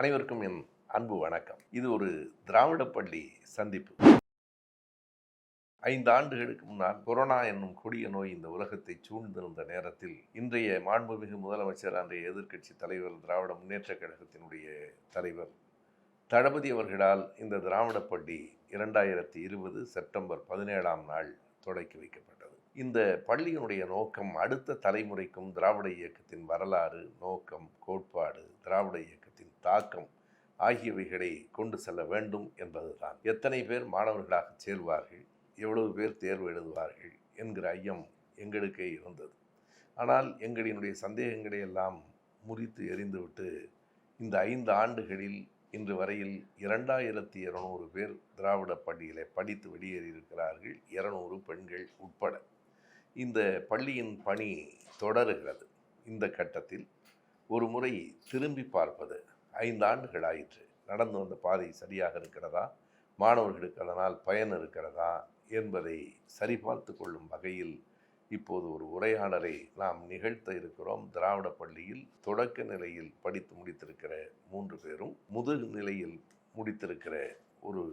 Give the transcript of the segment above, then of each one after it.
அனைவருக்கும் என் அன்பு வணக்கம். இது ஒரு திராவிட பள்ளி சந்திப்பு. 5 ஆண்டுகளுக்கு முன்னால் கொரோனா என்னும் கொடிய நோய் இந்த உலகத்தை சூழ்ந்திருந்த நேரத்தில் இன்றைய மாண்புமிகு முதலமைச்சர், அன்றைய எதிர்க்கட்சி தலைவர், திராவிட முன்னேற்றக் கழகத்தினுடைய தலைவர் தளபதி அவர்களால் இந்த திராவிட பள்ளி 2020 செப்டம்பர் 17ஆம் நாள் தொடக்கி வைக்கப்பட்டது. இந்த பள்ளியினுடைய நோக்கம் அடுத்த தலைமுறைக்கும் திராவிட இயக்கத்தின் வரலாறு, நோக்கம், கோட்பாடு, திராவிட இயக்கத்தின் தாக்கம் ஆகியவைகளை கொண்டு செல்ல வேண்டும் என்பதுதான். எத்தனை பேர் மாணவர்களாக சேர்வார்கள், எவ்வளவு பேர் தேர்வு எழுதுவார்கள் என்கிற ஐயம் எங்களுக்கே இருந்தது. ஆனால் எங்களினுடைய சந்தேகங்களை எல்லாம் முறித்து எறிந்துவிட்டு இந்த 5 ஆண்டுகளில் இன்று வரையில் 2200 பேர் திராவிட பள்ளியிலே படித்து வெளியேறியிருக்கிறார்கள், 200 பெண்கள் உட்பட. இந்த பள்ளியின் பணி தொடருகிறது. இந்த கட்டத்தில் ஒரு முறை திரும்பி பார்ப்பது, 5 ஆண்டுகள் ஆயிற்று, நடந்து வந்த பாதை சரியாக இருக்கிறதா, மாணவர்களுக்கு அதனால் பயன் இருக்கிறதா என்பதை சரிபார்த்து கொள்ளும் வகையில் இப்போது ஒரு உரையாடலை நாம் நிகழ்த்த இருக்கிறோம். திராவிட பள்ளியில் தொடக்க நிலையில் படித்து முடித்திருக்கிற 3 பேரும், முதுகு நிலையில் முடித்திருக்கிற ஒரு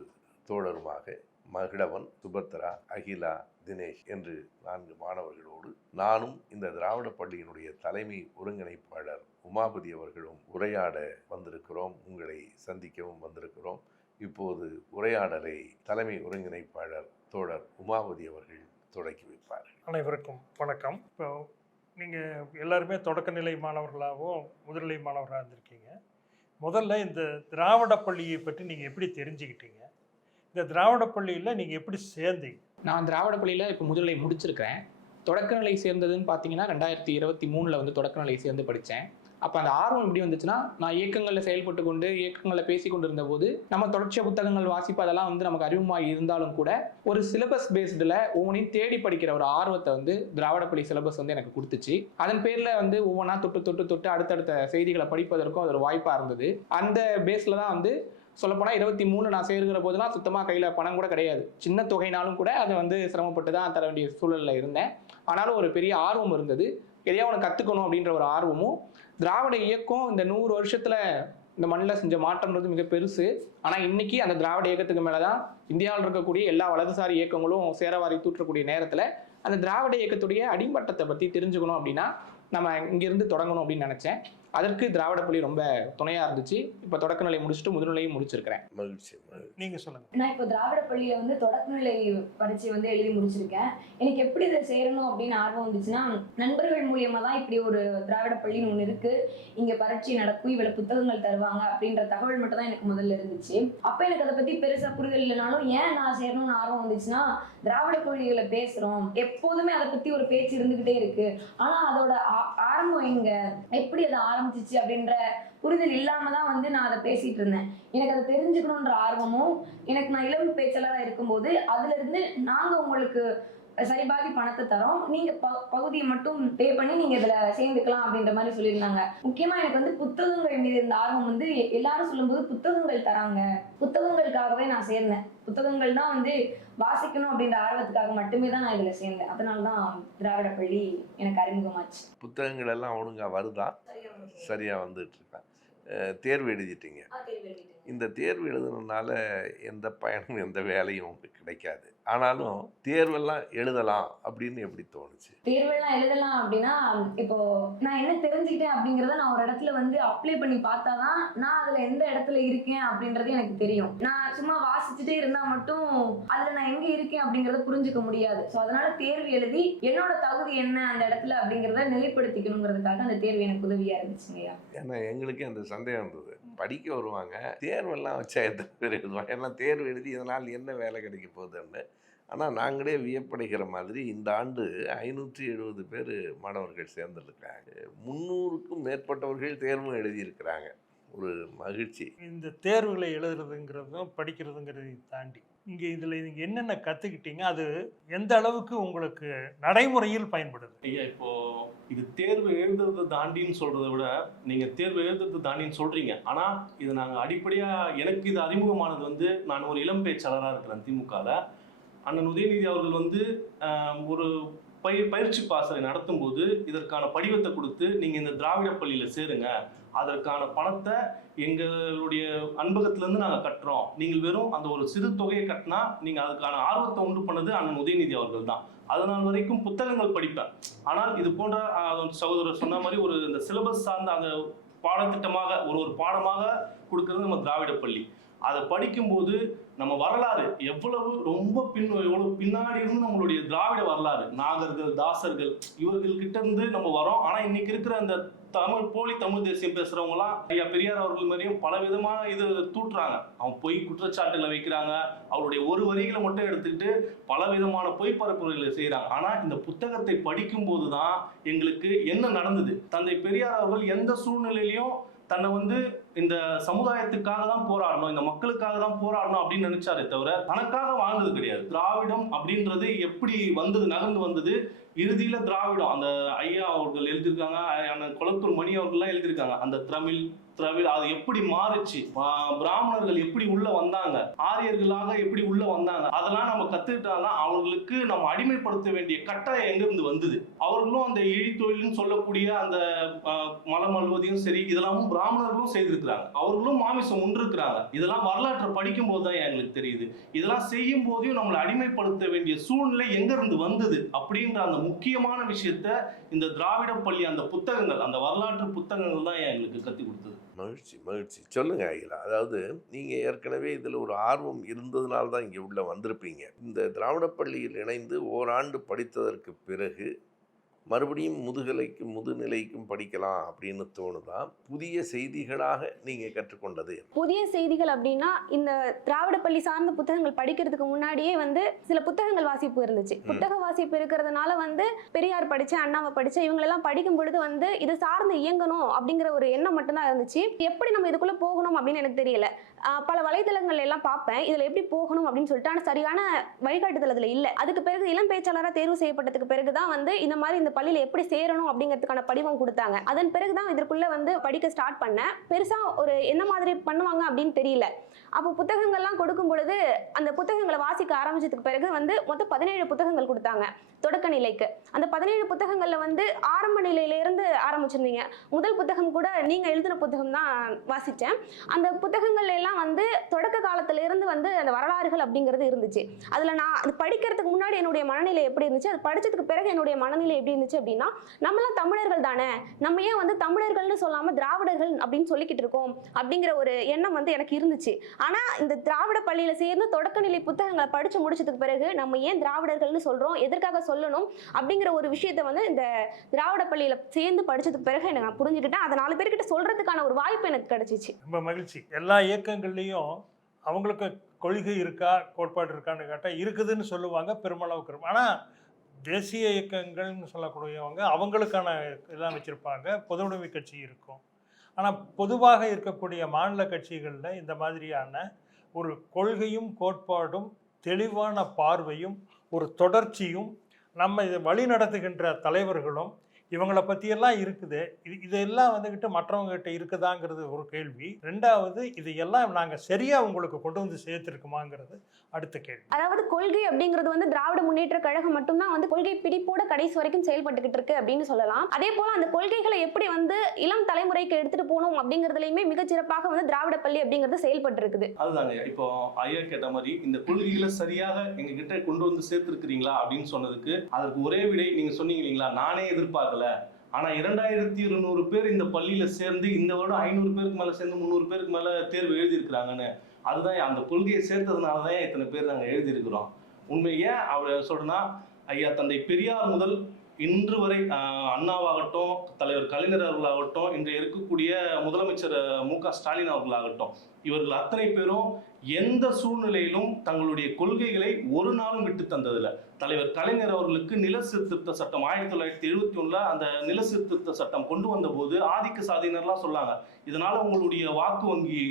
தோழருமாக மகிழவன், சுபத்ரா, அகிலா, தினேஷ் என்று 4 மாணவர்களோடு நானும் இந்த திராவிட பள்ளியினுடைய தலைமை ஒருங்கிணைப்பாளர் உமாபதி அவர்களும் உரையாட வந்திருக்கிறோம். உங்களை சந்திக்கவும் வந்திருக்கிறோம். இப்போது உரையாடலை தலைமை ஒருங்கிணைப்பாளர் தோழர் உமாபதி அவர்கள் தொடக்கி வைப்பார்கள். அனைவருக்கும் வணக்கம். இப்போ நீங்கள் எல்லாருமே தொடக்க நிலை மாணவர்களாகவும் முதுநிலை மாணவர்களாக இருந்திருக்கீங்க. முதல்ல இந்த திராவிட பள்ளியை பற்றி நீங்கள் எப்படி தெரிஞ்சுக்கிட்டீங்க? இந்த திராவிட பள்ளியில் நீங்கள் எப்படி சேர்ந்தீங்க? நான் திராவிட பள்ளியில் இப்போ முதுநிலை முடிச்சிருக்கிறேன். தொடக்கநிலை சேர்ந்ததுன்னு பார்த்தீங்கன்னா 2023 வந்து தொடக்கநிலை சேர்ந்து படித்தேன். அப்போ அந்த ஆர்வம் எப்படி வந்துச்சுன்னா, நான் இயக்கங்களில் செயல்பட்டு கொண்டு இயக்கங்களில் பேசி கொண்டு இருந்தபோது நம்ம தொடர்ச்சியாக புத்தகங்கள் வாசிப்பு அதெல்லாம் வந்து நமக்கு அறிமுகமாக இருந்தாலும் கூட ஒரு சிலபஸ் பேஸ்டில் ஒவ்வொன்றையும் தேடி படிக்கிற ஒரு ஆர்வத்தை வந்து திராவிட பள்ளி சிலபஸ் வந்து எனக்கு கொடுத்துச்சு. அதன் பேரில் வந்து ஒவ்வொன்றா தொட்டு அடுத்தடுத்த செய்திகளை படிப்பதற்கும் அது ஒரு வாய்ப்பாக இருந்தது. அந்த பேஸில் தான் வந்து சொல்லப்போனால் 23 நான் சேர்கிற போதுலாம் சுத்தமாக கையில் பணம் கூட கிடையாது. சின்ன தொகைனாலும் கூட அதை வந்து சிரமப்பட்டு தான் தர வேண்டிய சூழலில் இருந்தேன். ஆனாலும் ஒரு பெரிய ஆர்வம் இருந்தது. எதையா ஒன்று கற்றுக்கணும் அப்படின்ற ஒரு ஆர்வமும், திராவிட இயக்கம் இந்த 100 வருஷத்தில் இந்த மண்ணில் செஞ்ச மாற்றம்ன்றது மிக பெருசு. ஆனால் இன்னைக்கு அந்த திராவிட இயக்கத்துக்கு மேலே தான் இந்தியாவில் இருக்கக்கூடிய எல்லா வலதுசாரி இயக்கங்களும் சேரவாரி தூற்றக்கூடிய நேரத்தில் அந்த திராவிட இயக்கத்துடைய அடிமட்டத்தை பற்றி தெரிஞ்சுக்கணும் அப்படின்னா நம்ம இங்கிருந்து தொடங்கணும் அப்படின்னு நினச்சேன். அதற்கு திராவிட பள்ளி ரொம்ப துணையாக இருந்துச்சு. இப்போ தொடக்க நிலை முடிச்சுட்டு முதுநிலையும் முடிச்சிருக்கிறேன். மகிழ்ச்சி. நீங்கள் சொல்லுங்கள். நான் இப்போ திராவிட பள்ளியில் வந்து தொடக்கநிலை பரீட்சை வந்து எழுதி முடிச்சிருக்கேன். எனக்கு எப்படி இதை சேரணும் அப்படின்னு ஆர்வம் வந்துச்சுன்னா, நண்பர்கள் மூலியமாக தான் இப்படி ஒரு திராவிட பள்ளின்னு ஒன்று இருக்குது, இங்கே பரீட்சை நடக்கும், இவ்வளோ புத்தகங்கள் தருவாங்க அப்படின்ற தகவல் மட்டும் தான் எனக்கு முதல்ல இருந்துச்சு. அப்போ எனக்கு அதை பற்றி பெருசாக புரிதல் இல்லைனாலும் ஏன் நான் சேரணும்னு ஆர்வம் வந்துச்சுன்னா, திராவிட பள்ளிகளை பேசுகிறோம், எப்போதுமே அதை பற்றி ஒரு பேச்சு இருந்துக்கிட்டே இருக்கு. ஆனால் அதோட ஆரம்பம் எங்க, எப்படி அதை ஆரம்பிச்சிச்சு அப்படின்ற புரிதல் இல்லாம தான் வந்து நான் அதை பேசிட்டு இருந்தேன். எனக்கு அதை தெரிஞ்சுக்கணுன்ற ஆர்வமும், எனக்கு நான் இளம் பேச்சாளராக இருக்கும்போது அதுல இருந்து நாங்க உங்களுக்கு சரிபாதி பணத்தை தரோம், நீங்க பகுதியை மட்டும் பே பண்ணி நீங்க இதுல சேர்ந்துக்கலாம் அப்படின்ற மாதிரி சொல்லியிருந்தாங்க. முக்கியமா எனக்கு வந்து புத்தகங்கள் மீது இருந்த ஆர்வம் வந்து எல்லாரும் சொல்லும்போது புத்தகங்கள் தராங்க, புத்தகங்களுக்காகவே நான் சேர்ந்தேன். புத்தகங்கள் தான் வந்து வாசிக்கணும் அப்படின்ற ஆர்வத்துக்காக மட்டுமே தான் நான் இதுல சேர்ந்தேன். அதனாலதான் திராவிட பள்ளி எனக்கு அறிமுகமாச்சு. புத்தகங்கள் எல்லாம் ஒழுங்கா வருதா? சரியா வந்துட்டு இருக்கா? தேர்வு எழுதிட்டீங்க. இந்த தேர்வு எழுதுனதுனால எந்த பயனும் எந்த வேலையும் உங்களுக்கு கிடைக்காது. ஆனாலும் தேர்வெல்லாம் எழுதலாம் அப்படின்னு எப்படி தோணுச்சு? தேர்வெல்லாம் எழுதலாம் அப்படின்னா, இப்போ நான் என்ன தெரிஞ்சுக்கிட்டேன் அப்படிங்கிறத நான் ஒரு இடத்துல வந்து அப்ளை பண்ணி பார்த்தாதான் நான் அதுல எந்த இடத்துல இருக்கேன் அப்படின்றது எனக்கு தெரியும். நான் சும்மா வாசிச்சுட்டே இருந்தா மட்டும் அதுல நான் எங்க இருக்கேன் அப்படிங்கறத புரிஞ்சுக்க முடியாது. ஸோ அதனால தேர்வு எழுதி என்னோட தகுதி என்ன அந்த இடத்துல அப்படிங்கிறத நிலைப்படுத்திக்கணுங்கிறதுக்காக அந்த தேர்வு எனக்கு உதவியா இருந்துச்சுங்கய்யா. ஏன்னா எங்களுக்கே அந்த சந்தேகம் இருந்தது. படிக்க வருவாங்க, தேர்வெல்லாம் வச்சா எத்தனை பேர் எழுதுவாங்க, எல்லாம் தேர்வு எழுதி இதனால் என்ன வேலை கிடைக்க போகுதுன்னு. ஆனால் நாங்களே வியப்படைகிற மாதிரி இந்த ஆண்டு 570 பேர் மாணவர்கள் சேர்ந்துருக்காங்க. 300க்கும் மேற்பட்டவர்கள் தேர்வும் எழுதியிருக்கிறாங்க. ஒரு மகிழ்ச்சி. இந்த தேர்வுகளை எழுதுறதுங்கிறதும் படிக்கிறதுங்கிறதையும் தாண்டி இங்கே இதில் நீங்கள் என்னென்ன கற்றுக்கிட்டீங்க, அது எந்த அளவுக்கு உங்களுக்கு நடைமுறையில் பயன்படுது? ஐயா, இப்போ இது தேர்வு எழுதுறது தாண்டின்னு சொல்றதை விட நீங்க தேர்வு எழுதுறது தாண்டின்னு சொல்றீங்க. ஆனா இது நாங்கள் அடிப்படையாக எனக்கு இது அறிமுகமானது வந்து, நான் ஒரு இளம் பேச்சாளராக இருக்கிறேன் திமுகவில். அண்ணன் உதயநிதி அவர்கள் வந்து ஒரு பயிற்சி பாசறை நடத்தும் போது இதற்கான படிவத்தை கொடுத்து நீங்கள் இந்த திராவிட பள்ளியில் சேருங்க அதற்கான பணத்தை எங்களுடைய அன்பகத்திலேருந்து நாங்கள் கட்டுறோம், நீங்கள் வெறும் அந்த ஒரு சிறு தொகையை கட்டினா நீங்கள் அதுக்கான ஆர்வத்தை உண்டு பண்ணது அண்ணன் உதயநிதி அவர்கள் தான். அதனால் வரைக்கும் புத்தகங்கள் படிப்பேன். ஆனால் இது போன்ற சகோதரர் சொன்ன மாதிரி ஒரு இந்த சிலபஸ் சார்ந்த அந்த பாடத்திட்டமாக ஒரு பாடமாக கொடுக்கறது நம்ம திராவிட பள்ளி. அதை படிக்கும்போது நம்ம வரலாறு எவ்வளவு எவ்வளவு பின்னாடி இருந்து நம்மளுடைய திராவிட வரலாறு, நாகர்கள், தாசர்கள், இவர்கள்கிட்ட இருந்து நம்ம வரோம். ஆனா இன்னைக்கு இருக்கிற அந்த போலி தமிழ் தேசியம் பேசுறவங்கலாம் ஐயா பெரியார் அவர்கள் மாதிரியும் பல விதமான இது தூட்டுறாங்க. அவங்க பொய் குற்றச்சாட்டுகளை வைக்கிறாங்க. அவருடைய ஒரு வரிகளை மட்டும் எடுத்துக்கிட்டு பல விதமான பொய் பரப்புரைகளை செய்யறாங்க. ஆனா இந்த புத்தகத்தை படிக்கும் போதுதான் எங்களுக்கு என்ன நடந்தது, தந்தை பெரியார் அவர்கள் எந்த சூழ்நிலையிலையும் தன்னை இந்த சமுதாயத்துக்காக தான் போராடணும், இந்த மக்களுக்காக தான் போராடணும் அப்படின்னு நினைச்சாரே தவிர தனக்காக வாழ்ந்தது கிடையாது. திராவிடம் அப்படின்றது எப்படி வந்தது, நகர்ந்து வந்தது, இறுதியில திராவிடம் அந்த ஐயா அவர்கள் எழுதியிருக்காங்க, கொளத்தூர் மணி அவர்கள்லாம் எழுதியிருக்காங்க. அந்த திராவிட அது எப்படி மாறுச்சு, பிராமணர்கள் எப்படி உள்ள வந்தாங்க, ஆரியர்களாக எப்படி உள்ள வந்தாங்க, அதெல்லாம் நம்ம கத்துக்கிட்டாதான் அவர்களுக்கு நம்ம அடிமைப்படுத்த வேண்டிய கட்டாயம் எங்கிருந்து வந்தது. அவர்களும் அந்த இழித்தொழில்னு சொல்லக்கூடிய அந்த மலம் அழுவதையும் சரி இதெல்லாமும் பிராமணர்களும் செய்திருக்கிறாங்க. அவர்களும் மாமிசம் உண்டிருக்கிறாங்க. இதெல்லாம் வரலாற்றை படிக்கும் போதுதான் எங்களுக்கு தெரியுது. இதெல்லாம் செய்யும் போதையும் நம்மளை அடிமைப்படுத்த வேண்டிய சூழ்நிலை எங்கிருந்து வந்தது அப்படின்ற அந்த முக்கியமான விஷயத்த இந்த திராவிட பள்ளி அந்த புத்தகங்கள், அந்த வரலாற்று புத்தகங்கள் தான் எங்களுக்கு கற்றுக் கொடுத்தது. மகிழ்ச்சி சொல்லுங்க அகிலா. அதாவது நீங்கள் ஏற்கனவே இதில் ஒரு ஆர்வம் இருந்ததுனால தான் இங்கே உள்ள வந்திருப்பீங்க. இந்த திராவிட பள்ளியில் இணைந்து ஓராண்டு படித்ததற்கு பிறகு மறுபடியும் முதுநிலைக்கும் படிக்கலாம் அப்படின்னு தோணுதா? புதிய செய்திகளாக நீங்கள் கற்றுக்கொண்டது புதிய செய்திகள் அப்படின்னா, இந்த திராவிட பள்ளி சார்ந்த புத்தகங்கள் படிக்கிறதுக்கு முன்னாடியே சில புத்தகங்கள் வாசிப்பு இருந்துச்சு. புத்தக வாசிப்பு இருக்கிறதுனால பெரியார் படித்தேன், அண்ணாவை படித்தேன், இவங்களெல்லாம் படிக்கும் பொழுது இது சார்ந்து இயங்கணும் அப்படிங்கிற ஒரு எண்ணம் மட்டும்தான் இருந்துச்சு. எப்படி நம்ம இதுக்குள்ளே போகணும் அப்படின்னு எனக்கு தெரியல. பல வலைதளங்கள் எல்லாம் பார்ப்பேன், இதில் எப்படி போகணும் அப்படின்னு சொல்லிட்டு. ஆனால் சரியான வழிகாட்டுதல் அதில் இல்லை. அதுக்கு பிறகு இளம் பேச்சாளராக தேர்வு செய்யப்பட்டதுக்கு பிறகு தான் இந்த மாதிரி இந்த பள்ளியில் எப்படி சேரணும் அப்படிங்கிறதுக்கான படிவம் கொடுத்தாங்க. அதன் பிறகு தான் இதற்குள்ளே படிக்க ஸ்டார்ட் பண்ணேன். பெருசாக ஒரு என்ன மாதிரி பண்ணுவாங்க அப்படின்னு தெரியல. அப்போ புத்தகங்கள்லாம் கொடுக்கும் பொழுது அந்த புத்தகங்களை வாசிக்க ஆரம்பிச்சதுக்கு பிறகு மொத்தம் 17 புத்தகங்கள் கொடுத்தாங்க தொடக்க நிலைக்கு. அந்த 17 புத்தகங்களில் ஆரம்ப நிலையிலேருந்து ஆரம்பிச்சிருந்தீங்க. முதல் புத்தகம் கூட நீங்கள் எழுதின புத்தகம் தான் வாசித்தேன். அந்த புத்தகங்கள்ல எல்லாம் தொடக்க காலத்திலேருந்து அந்த வரலாறுகள் அப்படிங்கிறது இருந்துச்சு. அதில் நான் அது படிக்கிறதுக்கு முன்னாடி என்னுடைய மனநிலை எப்படி இருந்துச்சு, அது படித்ததுக்கு பிறகு என்னுடைய மனநிலை எப்படி இருந்துச்சு அப்படின்னா, நம்மளாம் தமிழர்கள் தானே, நம்ம ஏன் தமிழர்கள்னு சொல்லாமல் திராவிடர்கள் அப்படின்னு சொல்லிக்கிட்டு இருக்கோம் அப்படிங்கிற ஒரு எண்ணம் எனக்கு இருந்துச்சு. ஆனால் இந்த திராவிட பள்ளியில் சேர்ந்து தொடக்க நிலை புத்தகங்களை படித்து முடிச்சதுக்கு பிறகு நம்ம ஏன் திராவிடர்கள்னு சொல்கிறோம், எதற்காக சொல்லணும் அப்படிங்கிற ஒரு விஷயத்தை இந்த திராவிட பள்ளியில் சேர்ந்து படித்ததுக்கு பிறகு எனக்கு நான் புரிஞ்சுக்கிட்டேன். அதை 4 பேர்கிட்ட சொல்கிறதுக்கான ஒரு வாய்ப்பு எனக்கு கிடைச்சிச்சு. ரொம்ப மகிழ்ச்சி. எல்லா இயக்கங்கள்லேயும் அவங்களுக்கு கொள்கை இருக்கா, கோட்பாடு இருக்கான்னு கேட்டால் இருக்குதுன்னு சொல்லுவாங்க பெருமளவுக்கு. ஆனால் தேசிய இயக்கங்கள்னு சொல்லக்கூடியவங்க அவங்களுக்கான இதெல்லாம் வச்சுருப்பாங்க. பொதுவுடைமை கட்சி இருக்கும். ஆனால் பொதுவாக இருக்கக்கூடிய மாநில கட்சிகளில் இந்த மாதிரியான ஒரு கொள்கையும் கோட்பாடும் தெளிவான பார்வையும் ஒரு தொடர்ச்சியும் நம்ம இதை வழி நடத்துகின்ற தலைவர்களும் இவங்களை பற்றியெல்லாம் இருக்குது. இதெல்லாம் மற்றவங்ககிட்ட இருக்குதாங்கிறது ஒரு கேள்வி. ரெண்டாவது, இதையெல்லாம் நாங்கள் சரியாக உங்களுக்கு கொண்டு சேர்த்துருக்குமாங்கிறது அடுத்த கேள்வி. அதாவது கொள்கை அப்படிங்கிறது திராவிட முன்னேற்ற கழகம் மட்டும்தான் கொள்கை பிடிப்போட கடைசி வரைக்கும் செயல்பட்டுக்கிட்டு இருக்கு அப்படின்னு சொல்லலாம். அதே போல அந்த கொள்கைகளை எப்படி இளம் தலைமுறைக்கு எடுத்துட்டு போகணும் அப்படிங்கிறதுலையுமே மிகச்சிறப்பாக திராவிட பள்ளி அப்படிங்கிறது செயல்பட்டு இருக்குது. அதுதாங்க இப்போ ஐயா கேட்ட மாதிரி இந்த கொள்கைகளை சரியாக எங்க கிட்ட கொண்டு சேர்த்துருக்கிறீங்களா அப்படின்னு சொன்னதுக்கு அதற்கு ஒரே விடை நீங்க சொன்னீங்க இல்லைங்களா, நானே எதிர்பார்க்கல. ஆனா 2200 பேர் இந்த பள்ளியில சேர்ந்து இந்த வருடம் 500 பேருக்கு மேல சேர்ந்து 300 பேருக்கு மேல தேர்வு எழுதியிருக்கிறாங்கன்னு. அதுதான் அந்த கொள்கையை சேர்த்ததுனாலதான் இத்தனை பேர் நாங்கள் எழுதியிருக்கிறோம். உண்மையே அவர் சொல்றேன்னா, ஐயா தந்தை பெரியார் முதல் இன்று வரை அண்ணாவாகட்டும், தலைவர் கலைஞர் அவர்களாகட்டும், இன்று இருக்கக்கூடிய முதலமைச்சர் மு.க. ஸ்டாலின் அவர்களாகட்டும், இவர்கள் அத்தனை பேரும் எந்த சூழ்நிலையிலும் தங்களுடைய கொள்கைகளை ஒரு நாளும் விட்டு தந்ததில்லை. தலைவர் கலைஞர் அவர்களுக்கு நில சீர்திருத்த சட்டம் 1971 அந்த நில சீர்திருத்த சட்டம் கொண்டு வந்த போது ஆதிக்க சாதியினர்லாம் சொன்னாங்க, இதனால உங்களுடைய வாக்கு வங்கி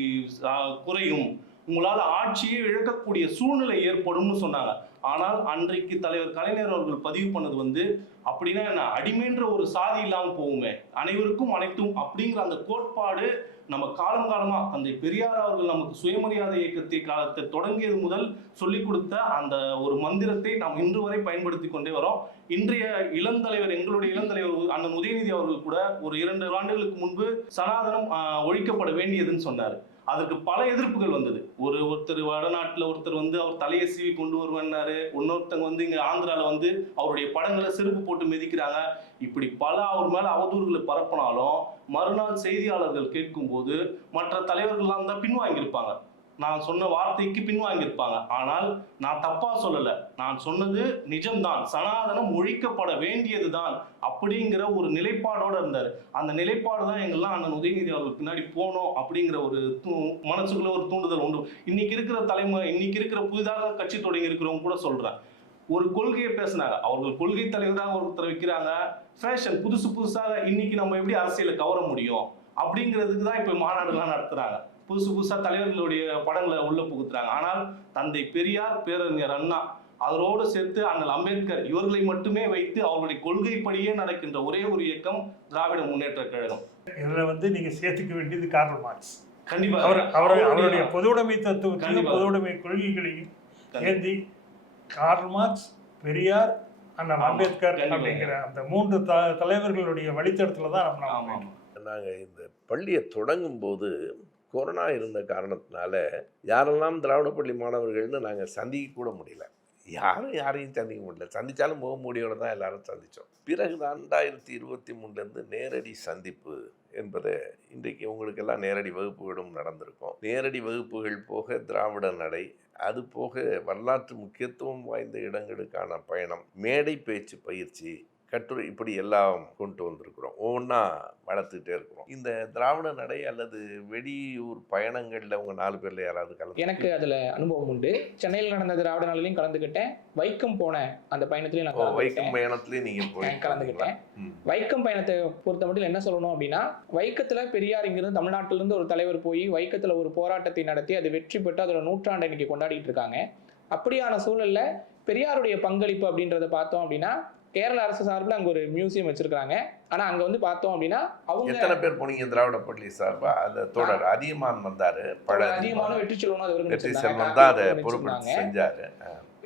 குறையும், உங்களால் ஆட்சியை இழக்கக்கூடிய சூழ்நிலை ஏற்படும்னு சொன்னாங்க. ஆனால் அன்றைக்கு தலைவர் கலைஞர் அவர்கள் பதிவு பண்ணது அப்படின்னா என்ன, அடிமைன்ற ஒரு சாதி இல்லாமல் போகுமே, அனைவருக்கும் அனைத்தும் அப்படிங்கிற அந்த கோட்பாடு நம்ம காலம் காலமா தந்தை பெரியார் அவர்கள் நமக்கு சுயமரியாதை இயக்கத்தை காலத்தை தொடங்கியது முதல் சொல்லிக் கொடுத்த அந்த ஒரு மந்திரத்தை நாம் இன்று வரை பயன்படுத்தி கொண்டே வரோம். இன்றைய இளந்தலைவர், எங்களுடைய இளந்தலைவர் அண்ணன் உதயநிதி அவர்கள் கூட ஒரு 2 ஆண்டுகளுக்கு முன்பு சனாதனம் ஒழிக்கப்பட வேண்டியதுன்னு சொன்னார். அதற்கு பல எதிர்ப்புகள் வந்தது. ஒருத்தர் வடநாட்டில் ஒருத்தர் வந்து அவர் தலையை சீவி கொண்டு வருவாரு, இன்னொருத்தங்க வந்து இங்க ஆந்திரால வந்து அவருடைய படங்களை செருப்பு போட்டு மிதிக்கிறாங்க. இப்படி பல அவர் மேல அவதூறுகளை பரப்பினாலும் மறுநாள் செய்தியாளர்கள் கேட்கும்போது மற்ற தலைவர்கள்லாம் தான் பின்வாங்கியிருப்பாங்க, நான் சொன்ன வார்த்தைக்கு பின்வாங்கியிருப்பாங்க. ஆனால் நான் தப்பா சொல்லல, நான் சொன்னது நிஜம்தான், சனாதனம் ஒழிக்கப்பட வேண்டியதுதான் அப்படிங்கிற ஒரு நிலைப்பாடோட இருந்தார். அந்த நிலைப்பாடு தான் எங்கெல்லாம் அண்ணன் உதயநிதி அவர்கள் பின்னாடி போனோம் அப்படிங்கிற ஒரு மனசுக்குள்ள ஒரு தூண்டுதல் உண்டு. இன்னைக்கு இருக்கிற தலைமுறை, இன்னைக்கு இருக்கிற புதிதாக கட்சி தொடங்கி இருக்கிறவங்க கூட சொல்றேன், ஒரு கொள்கையை பேசினாங்க, அவர்கள் கொள்கை தலைவராக ஒருத்தர் வைக்கிறாங்க, ஃபேஷன் புதுசு புதுசாக இன்னைக்கு நம்ம எப்படி அரசியலை கவர முடியும் அப்படிங்கிறதுக்கு தான் இப்போ மாநாடுலாம் நடத்துறாங்க. புதுசு புதுசா தலைவர்களுடைய படங்களை உள்ள புகுத்துறாங்க. ஆனால் தந்தை பெரியார், பேரறிஞர் அண்ணா, அதோடு சேர்த்து அண்ணல் அம்பேத்கர் இவர்களை மட்டுமே வைத்து அவர்களுடைய கொள்கைப்படியே நடக்கின்ற ஒரே ஒரு இயக்கம் திராவிட முன்னேற்ற கழகம். இதுல வந்து நீங்க சேர்த்துக்க வேண்டியது கார்ல் மார்க்ஸ். கண்டிப்பா அவருடைய பொதுவுடைமை தத்துவத்தையும் பொதுவுடைமை கொள்கைகளையும் ஏந்தி கார்ல் மார்க்ஸ், பெரியார், அண்ணல் அம்பேத்கர் அப்படிங்கிற அந்த 3 தலைவர்களுடைய வழித்தடத்துல தான் நம்ம நாங்கள் இந்த பள்ளியை தொடங்கும் போது கொரோனா இருந்த காரணத்தினால யாரெல்லாம் திராவிட பள்ளி மாணவர்கள்னு நாங்கள் சந்திக்க கூட முடியல. யாரையும் சந்திக்க முடியல. சந்தித்தாலும் முகமூடியோடு தான் எல்லாரும் சந்தித்தோம். பிறகு தான் 2023 நேரடி சந்திப்பு என்பதை இன்றைக்கு உங்களுக்கெல்லாம் நேரடி வகுப்புகளும் நடந்திருக்கும். நேரடி வகுப்புகள் போக திராவிட நடை, அது போக வரலாற்று முக்கியத்துவம் வாய்ந்த இடங்களுக்கான பயணம், மேடை பேச்சு பயிற்சி, கட்டுரை, இப்படி எல்லாம் கொண்டு வந்திருக்கிறோம். ஒவ்வொன்றா வளர்த்துக்கிட்டே இருக்கிறோம். இந்த திராவிட நடை அல்லது வெளியூர் பயணங்களில் உங்கள் 4 பேரில் யாராவது கலந்து? எனக்கு அதில் அனுபவம் உண்டு. சென்னையில் நடந்த திராவிட நாளிலையும் கலந்துக்கிட்டேன். வைக்கம் போன அந்த பயணத்துலையும் நான் வைக்கம் பயணத்துலேயும் நீங்கள் போய் கலந்துக்கிட்டேன். வைக்கம் பயணத்தை பொறுத்த மட்டும் என்ன சொல்லணும் அப்படின்னா, வைக்கத்தில் பெரியார் இங்கிருந்து தமிழ்நாட்டிலிருந்து ஒரு தலைவர் போய் வைக்கத்தில் ஒரு போராட்டத்தை நடத்தி அது வெற்றி பெற்று அதோட 100ஆண்டை இன்னைக்கு கொண்டாடிட்டு இருக்காங்க. அப்படியான சூழல்ல பெரியாருடைய பங்களிப்பு அப்படின்றத பார்த்தோம் அப்படின்னா, கேரள அரசு சார்பில் அங்கே ஒரு மியூசியம் வச்சிருக்காங்க. ஆனால் அங்கே வந்து பார்த்தோம் அப்படின்னா அவங்க எத்தனை பேர் போனீங்க திராவிட பள்ளி சார்பா? அந்த தொடர் அதியமான் வந்தாரு, அதிகமான வெற்றி செல்வன் தான் அதை பொறுப்பெடுத்து செஞ்சாரு.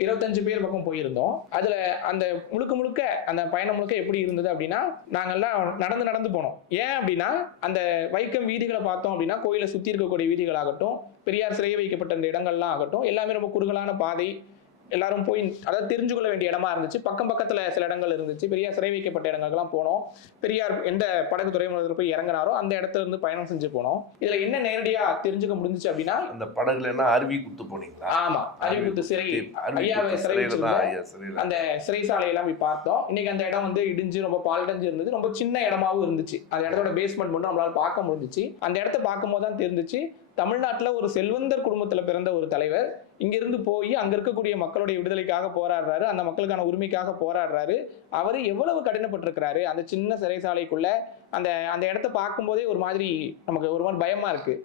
25 பேர் பக்கம் போயிருந்தோம். அதுல அந்த முழுக்க அந்த பயணம் முழுக்க எப்படி இருந்தது அப்படின்னா, நாங்கெல்லாம் நடந்து போனோம். ஏன் அப்படின்னா, அந்த வைக்கம் வீதிகளை பார்த்தோம் அப்படின்னா, கோயிலை சுற்றி இருக்கக்கூடிய வீதிகள் ஆகட்டும், பெரியார் சிறை வைக்கப்பட்ட அந்த இடங்கள்லாம் ஆகட்டும், எல்லாமே ரொம்ப குறுகலான பாதை, எல்லாரும் போய் அதாவது தெரிஞ்சு கொள்ள வேண்டிய இடமா இருந்துச்சு. பக்கத்துல சில இடங்கள் இருந்துச்சு. பெரியார் சிறை வைக்கப்பட்ட இடங்களுக்கெல்லாம் போனோம். பெரியார் எந்த படகு துறைமுகத்தில் போய் இறங்கினாரோ அந்த இடத்துல இருந்து பயணம் செஞ்சு போனோம். இதுல என்ன நேரடியா தெரிஞ்சுக்க முடிஞ்சுச்சு அப்படின்னா, அந்த படகுல என்ன அருவி குத்து போனீங்களா? ஆமா, அருவி குத்து சிறை, அந்த சிறைசாலையெல்லாம் போய் பார்த்தோம். இன்னைக்கு அந்த இடம் வந்து இடிஞ்சு ரொம்ப பாலடைஞ்சு இருந்தது. ரொம்ப சின்ன இடமாவும் இருந்துச்சு. அந்த இடத்தோட பேஸ்மெண்ட் மட்டும் நம்மளால பார்க்க முடிஞ்சிச்சு. அந்த இடத்த பார்க்கும் போது தான் தெரிஞ்சிச்சு, தமிழ்நாட்டில் ஒரு செல்வந்தர் குடும்பத்தில் பிறந்த ஒரு தலைவர் இங்கிருந்து போய் அங்கே இருக்கக்கூடிய மக்களுடைய விடுதலைக்காக போராடுறாரு, அந்த மக்களுக்கான உரிமைக்காக போராடுறாரு. அவர் எவ்வளவு கடினப்பட்டிருக்கிறாரு. அந்த சின்ன சிறைசாலைக்குள்ள அந்த இடத்த பார்க்கும்போதே ஒரு மாதிரி நமக்கு ஒரு மாதிரி பயமா இருக்கு.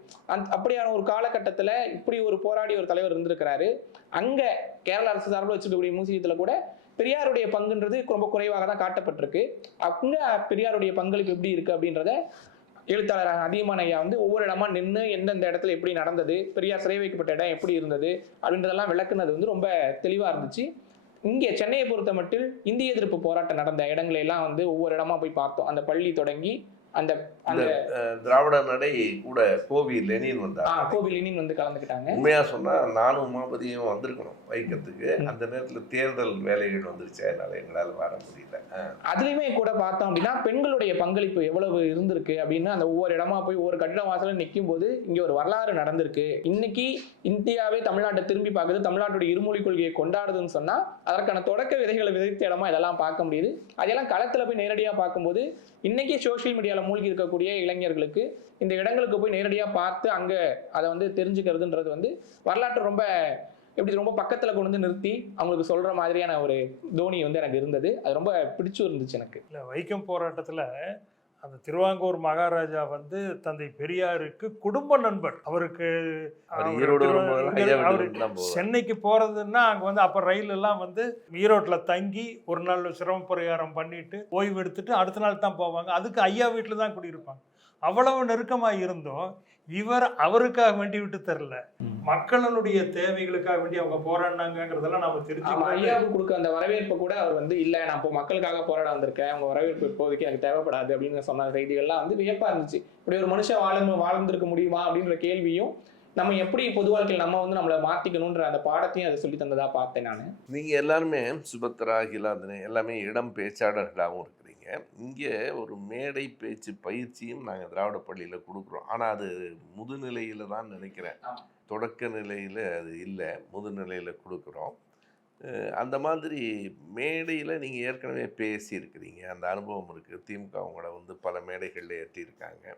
அப்படியான ஒரு காலகட்டத்தில் இப்படி ஒரு போராடி ஒரு தலைவர் இருந்திருக்கிறாரு. அங்கே கேரள அரசு சார்பில் வச்சிருக்கக்கூடிய மியூசியத்தில் கூட பெரியாருடைய பங்குன்றது ரொம்ப குறைவாக தான் காட்டப்பட்டிருக்கு. அங்க பெரியாருடைய பங்களிப்பு எப்படி இருக்கு அப்படின்றத எழுத்தாளர் அதியமான் ஐயா வந்து ஒவ்வொரு இடமா நின்று எந்தெந்த இடத்துல எப்படி நடந்தது, பெரியார் சிறை வைக்கப்பட்ட இடம் எப்படி இருந்தது அப்படின்றதெல்லாம் விளக்குனது வந்து ரொம்ப தெளிவா இருந்துச்சு. இங்கே சென்னையை பொறுத்த மட்டும் இந்திய எதிர்ப்பு போராட்டம் நடந்த இடங்களை எல்லாம் வந்து ஒவ்வொரு இடமா போய் பார்த்தோம். அந்த பள்ளி தொடங்கி அந்த திராவிட நடை கூட கோவி லெனின் வந்தார். கோவி லெனின் வந்து கலந்துக்கிட்டாங்க. உண்மையா சொன்னா நானும் உமாபதியும் வந்திருக்கணும் வைக்கத்துக்கு. அந்த நேரத்தில் தேர்தல் வேலைகள் வந்துருச்சு, அதனால எங்களால் வர முடியல. அதுலயுமே கூட பார்த்தோம் அப்படின்னா பெண்களுடைய பங்களிப்பு எவ்வளவு இருந்திருக்கு அப்படின்னு அந்த ஒவ்வொரு இடமா போய் ஒவ்வொரு கட்டிட வாசல நிற்கும் போது இங்க ஒரு வரலாறு நடந்திருக்கு. இன்னைக்கு இந்தியாவே தமிழ்நாட்டை திரும்பி பார்க்குது, தமிழ்நாட்டுடைய இருமொழி கொள்கையை கொண்டாடுதுன்னு சொன்னா அதற்கான தொடக்க விதைகளை விதைத்த இடமா இதெல்லாம் பார்க்க முடியுது. அதெல்லாம் களத்துல போய் நேரடியா பார்க்கும்போது இன்னைக்கு சோசியல் மீடியால மூழ்கி இருக்கக்கூடிய இளைஞர்களுக்கு இந்த இடங்களுக்கு போய் நேரடியா பார்த்து அங்க அதை வந்து தெரிஞ்சுக்கிறதுன்றது வந்து வரலாற்று ரொம்ப பக்கத்துல கொண்டு வந்து நிறுத்தி அவங்களுக்கு சொல்ற மாதிரியான ஒரு தோனி வந்து எனக்கு இருந்தது. அது ரொம்ப பிடிச்சு இருந்துச்சு எனக்கு. இல்லை, வைக்கம் போராட்டத்துல அந்த திருவாங்கூர் மகாராஜா வந்து தந்தை பெரியாருக்கு குடும்ப நண்பர். அவருக்கு சென்னைக்கு போறதுன்னா அங்க வந்து அப்ப ரயில் எல்லாம் வந்து ஈரோட்ல தங்கி ஒரு நாள் சிரம பரிகாரம் பண்ணிட்டு ஓய்வு எடுத்துட்டு அடுத்த நாள் தான் போவாங்க. அதுக்கு ஐயா வீட்டுல தான் குடியிருப்பாங்க. அவ்வளவு நெருக்கமா இருந்தோம் இவர் அவருக்காக வேண்டி விட்டு தரல, மக்களுடைய தேவைகளுக்காக வேண்டி அவங்க போராடினாங்கிறதெல்லாம் நம்ம ஆமா, தெரிஞ்சுக்கலாம். ஐயாவுக்கு கொடுக்க அந்த வரவேற்பை கூட அவர் வந்து இல்ல நான் இப்போ மக்களுக்காக போராட வந்திருக்கேன், அவங்க வரவேற்பு இப்போதைக்கு எனக்கு தேவைப்படாது அப்படின்னு சொன்ன செய்திகள்லாம் வந்து வியப்பா இருந்துச்சு. இப்படி ஒரு மனுஷன் வாழ்ந்திருக்க முடியுமா அப்படின்ற கேள்வியும், நம்ம எப்படி பொது வாழ்க்கையில் நம்ம வந்து நம்மளை மாத்திக்கணும்ன்ற அந்த பாடத்தையும் அதை சொல்லி தந்ததா பார்த்தேன் நான். நீங்கள் எல்லாருமே சுபத்ரா, ஹிலாந்தினி எல்லாமே இடம் பேச்சாளர்களாகவும் இருக்கிறீங்க. இங்கே ஒரு மேடை பேச்சு பயிற்சியும் நாங்கள் திராவிட பள்ளியில் கொடுக்குறோம். ஆனால் அது முதுநிலையில் தான் நினைக்கிறேன், ஆமா. தொடக்க நிலையில் அது இல்லை, முதுநிலையில் கொடுக்குறோம். அந்த மாதிரி மேடையில் நீங்கள் ஏற்கனவே பேசியிருக்கிறீங்க, அந்த அனுபவம் இருக்குது. திமுக உங்களை வந்து பல மேடைகளில் ஏற்றியிருக்காங்க.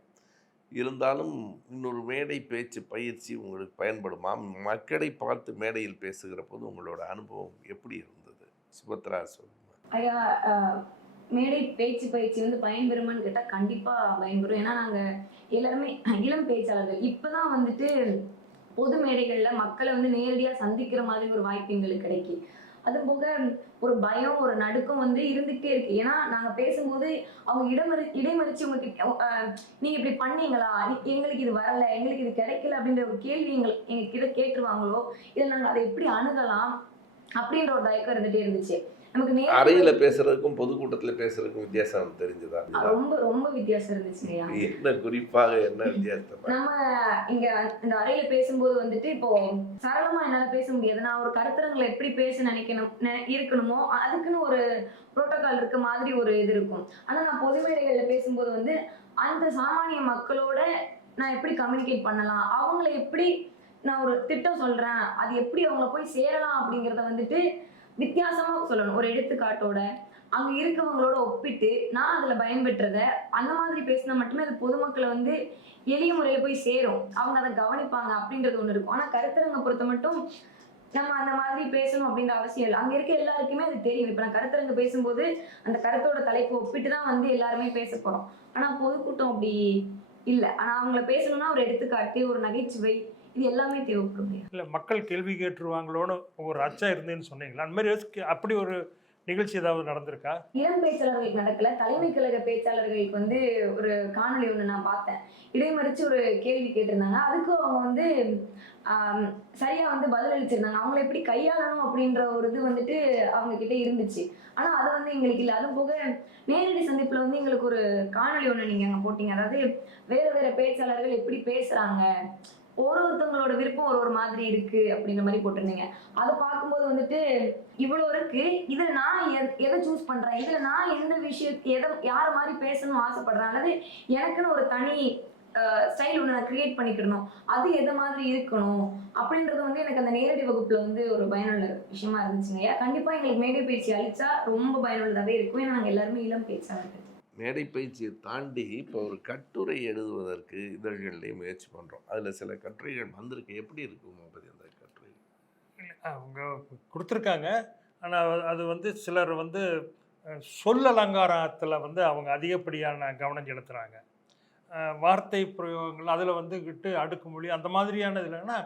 இருந்தாலும் இன்னொரு மேடை பேச்சு பயிற்சி உங்களுக்கு பயன்படுமா? மக்களை பார்த்து மேடையில் பேசுகிற போது உங்களோட அனுபவம் எப்படி இருந்தது? சுபத்ரா சொல்லுங்க. ஐயா, மேடை பேச்சு பயிற்சி வந்து பயன்பெறுமான்னு கேட்டால் கண்டிப்பாக பயன்பெறும். ஏன்னா நாங்கள் எல்லாருமே இளம் பேச்சாளர்கள். இப்போ தான் வந்துட்டு பொது மேடைகளில் மக்களை வந்து நேரடியாக சந்திக்கிற மாதிரி ஒரு வாய்ப்பு எங்களுக்கு கிடைக்கி. அது போக ஒரு பயம், ஒரு நடுக்கம் வந்து இருந்துகிட்டே இருக்கு. ஏன்னா நாங்கள் பேசும்போது அவங்க இடைமறிச்சு உங்ககிட்ட நீங்கள் இப்படி பண்ணீங்களா, எங்களுக்கு இது வரலை, எங்களுக்கு இது கிடைக்கல அப்படின்ற ஒரு கேள்வி எங்ககிட்ட கேட்டுருவாங்களோ, இதை நாங்கள் அதை எப்படி அணுகலாம் அப்படின்ற ஒரு தயக்கம் இருந்துகிட்டே இருந்துச்சு. நமக்கு அறையில பேசுறதுக்கும் பொதுக்கூட்டத்தில் பேசுறதுக்கும் வித்தியாசம் தெரிஞ்சதா? ரொம்ப ரொம்ப வித்தியாசம் இருந்துச்சுங்கய்யா. என்ன குறிப்பாக என்ன வித்தியாசம்? நம்ம இங்க இந்த அறையில பேசும்போது வந்துட்டு இப்போ சரளமா என்னால பேச முடியாது. நான் ஒரு கருத்தரங்களை எப்படி பேச இருக்கணுமோ அதுக்குன்னு ஒரு புரோட்டோகால் இருக்க மாதிரி ஒரு இது இருக்கும். ஆனா நான் பொது மேடைகள்ல பேசும்போது வந்து அந்த சாமானிய மக்களோட நான் எப்படி கம்யூனிகேட் பண்ணலாம், அவங்கள எப்படி நான் ஒரு திட்டம் சொல்றேன், அது எப்படி அவங்கள போய் சேரலாம் அப்படிங்கிறத வந்துட்டு வித்தியாசமா சொல்லணும். ஒரு எடுத்துக்காட்டோட அங்க இருக்கவங்களோட ஒப்பிட்டு நான் அதுல பயன்பெற்றத அந்த மாதிரி பேசினா மட்டுமே அது பொதுமக்களை வந்து எளிய முறையில போய் சேரும், அவங்க அதை கவனிப்பாங்க அப்படின்றது ஒண்ணு இருக்கும். ஆனா கருத்தரங்க பொறுத்த மட்டும் நம்ம அந்த மாதிரி பேசணும் அப்படின்ற அவசியம் இல்லை. அங்க இருக்க எல்லாருக்குமே அது தெரியும். இப்ப நான் கருத்தரங்க பேசும்போது அந்த கருத்தோட தலைப்பு ஒப்பிட்டு தான் வந்து எல்லாருமே பேச போறோம். ஆனா பொதுக்கூட்டம் அப்படி இல்லை. ஆனா அவங்கள பேசணும்னா ஒரு எடுத்துக்காட்டு, ஒரு நகைச்சுவை, இது எல்லாமே தேவைப்படும். இல்லை, மக்கள் கேள்வி கேட்டுருவாங்களோன்னு ஒரு அச்சம் இருந்தேன்னு சொன்னீங்களா? அந்த மாதிரி அப்படி ஒரு நிகழ்ச்சி ஏதாவது நடந்திருக்கா? இளம் பேச்சாளர்களுக்கு நடக்கல, தலைமை கழக பேச்சாளர்களுக்கு வந்து ஒரு காணொலி ஒன்று நான் பார்த்தேன். இடைமறிச்சு ஒரு கேள்வி கேட்டிருந்தாங்க. அதுக்கும் அவங்க வந்து சரியா வந்து பதில் அளிச்சிருந்தாங்க. அவங்கள எப்படி கையாளணும் அப்படின்ற ஒரு இது வந்துட்டு அவங்க கிட்ட இருந்துச்சு. ஆனா அது வந்து எங்களுக்கு இல்லை. அதுவும் போக நேரடி சந்திப்புல வந்து எங்களுக்கு ஒரு காணொலி ஒன்று நீங்க அங்க போட்டீங்க. அதாவது வேற வேற பேச்சாளர்கள் எப்படி பேசுறாங்க, ஒருத்தவங்களோட விருப்பம் ஒரு மாதிரி இருக்கு அப்படின்ற மாதிரி போட்டிருந்தீங்க. அதை பார்க்கும்போது வந்துட்டு இவ்வளோ இருக்கு, இதுல நான் எதை சூஸ் பண்றேன், இதுல நான் எந்த விஷயத்தை யார மாதிரி பேசணும்னு ஆசைப்படுறேன், அல்லது எனக்குன்னு ஒரு தனி ஸ்டைல் ஒன்று நான் கிரியேட் பண்ணிக்கணும், அது எதை மாதிரி இருக்கணும் அப்படின்றது வந்து எனக்கு அந்த நேரடி வகுப்புல வந்து ஒரு பயனுள்ள விஷயமா இருந்துச்சுங்க. கண்டிப்பா எங்களுக்கு மேடை பயிற்சி அளிச்சா ரொம்ப பயனுள்ளதாகவே இருக்கும். ஏன்னா நாங்கள் எல்லாருமே இளம் பேச்சாளர்கள். மேடை பயிற்சியை தாண்டி இப்போ ஒரு கட்டுரை எழுதுவதற்கு இதழ்கள்லேயே முயற்சி பண்ணுறோம். அதில் சில கட்டுரைகள் வந்திருக்கு. எப்படி இருக்கும் பற்றி அந்த கட்டுரை? இல்லை, அவங்க கொடுத்துருக்காங்க. ஆனால் அது வந்து சிலர் வந்து சொல் அலங்காரத்தில் வந்து அவங்க அதிகப்படியான கவனம் செலுத்துகிறாங்க. வார்த்தை பிரயோகங்கள் அதில் வந்துக்கிட்டு அடுக்குமொழி அந்த மாதிரியான இல்லைன்னா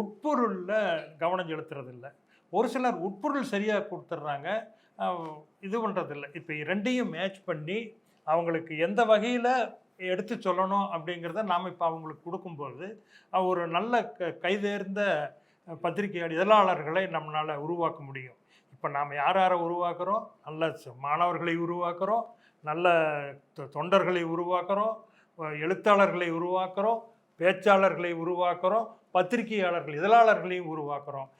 உட்பொருளில் கவனம் செலுத்துறதில்லை. ஒரு சிலர் உட்பொருள் சரியாக கொடுத்துட்றாங்க, இது பண்ணுறதில்லை. இப்போ ரெண்டையும் மேட்ச் பண்ணி அவங்களுக்கு எந்த வகையில் எடுத்து சொல்லணும் அப்படிங்கிறத நாம் இப்போ அவங்களுக்கு கொடுக்கும்போது ஒரு நல்ல கைதேர்ந்த பத்திரிகையாளர் இதழாளர்களை நம்மளால் உருவாக்க முடியும். இப்போ நாம் யாரை உருவாக்குறோம்? நல்ல மாணவர்களை உருவாக்குறோம், நல்ல தொண்டர்களை உருவாக்குறோம், எழுத்தாளர்களை உருவாக்குறோம், பேச்சாளர்களை உருவாக்குறோம், பத்திரிகையாளர்கள் இதழாளர்களையும் உருவாக்குறோம்.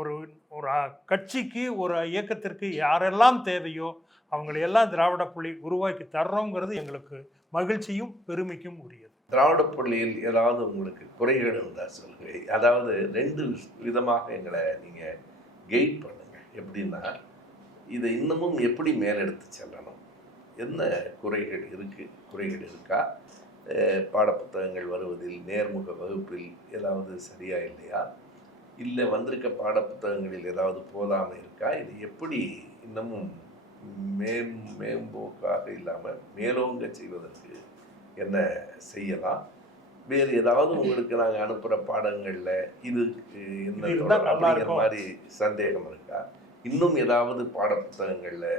ஒரு ஒரு கட்சிக்கு ஒரு இயக்கத்திற்கு யாரெல்லாம் தேவையோ அவங்களையெல்லாம் திராவிட பள்ளி உருவாக்கி தர்றோங்கிறது எங்களுக்கு மகிழ்ச்சியும் பெருமைக்கும் உரியது. திராவிட பள்ளியில் ஏதாவது உங்களுக்கு குறைகள் இருந்தால் சொல்லுங்கள். அதாவது 2 விதமாக எங்களை நீங்கள் கைட் பண்ணுங்கள். எப்படின்னா, இதை இன்னமும் எப்படி மேலெடுத்து செல்லணும், என்ன குறைகள் இருக்கா, பாடப்புத்தகங்கள் வருவதில் நேர்முக வகுப்பில் ஏதாவது சரியா இல்லையா, இல்லை வந்திருக்க பாடப்புத்தகங்களில் ஏதாவது போதாமல் இருக்கா, இது எப்படி இன்னமும் மேம்போக்காக இல்லாமல் மேலோங்க செய்வதற்கு என்ன செய்யலாம், வேறு ஏதாவது உங்களுக்கு நாங்கள் அனுப்புகிற பாடங்களில் இது என்ன அப்படிங்கிற மாதிரி சந்தேகம் இருக்கா, இன்னும் ஏதாவது பாடப்புத்தகங்களில்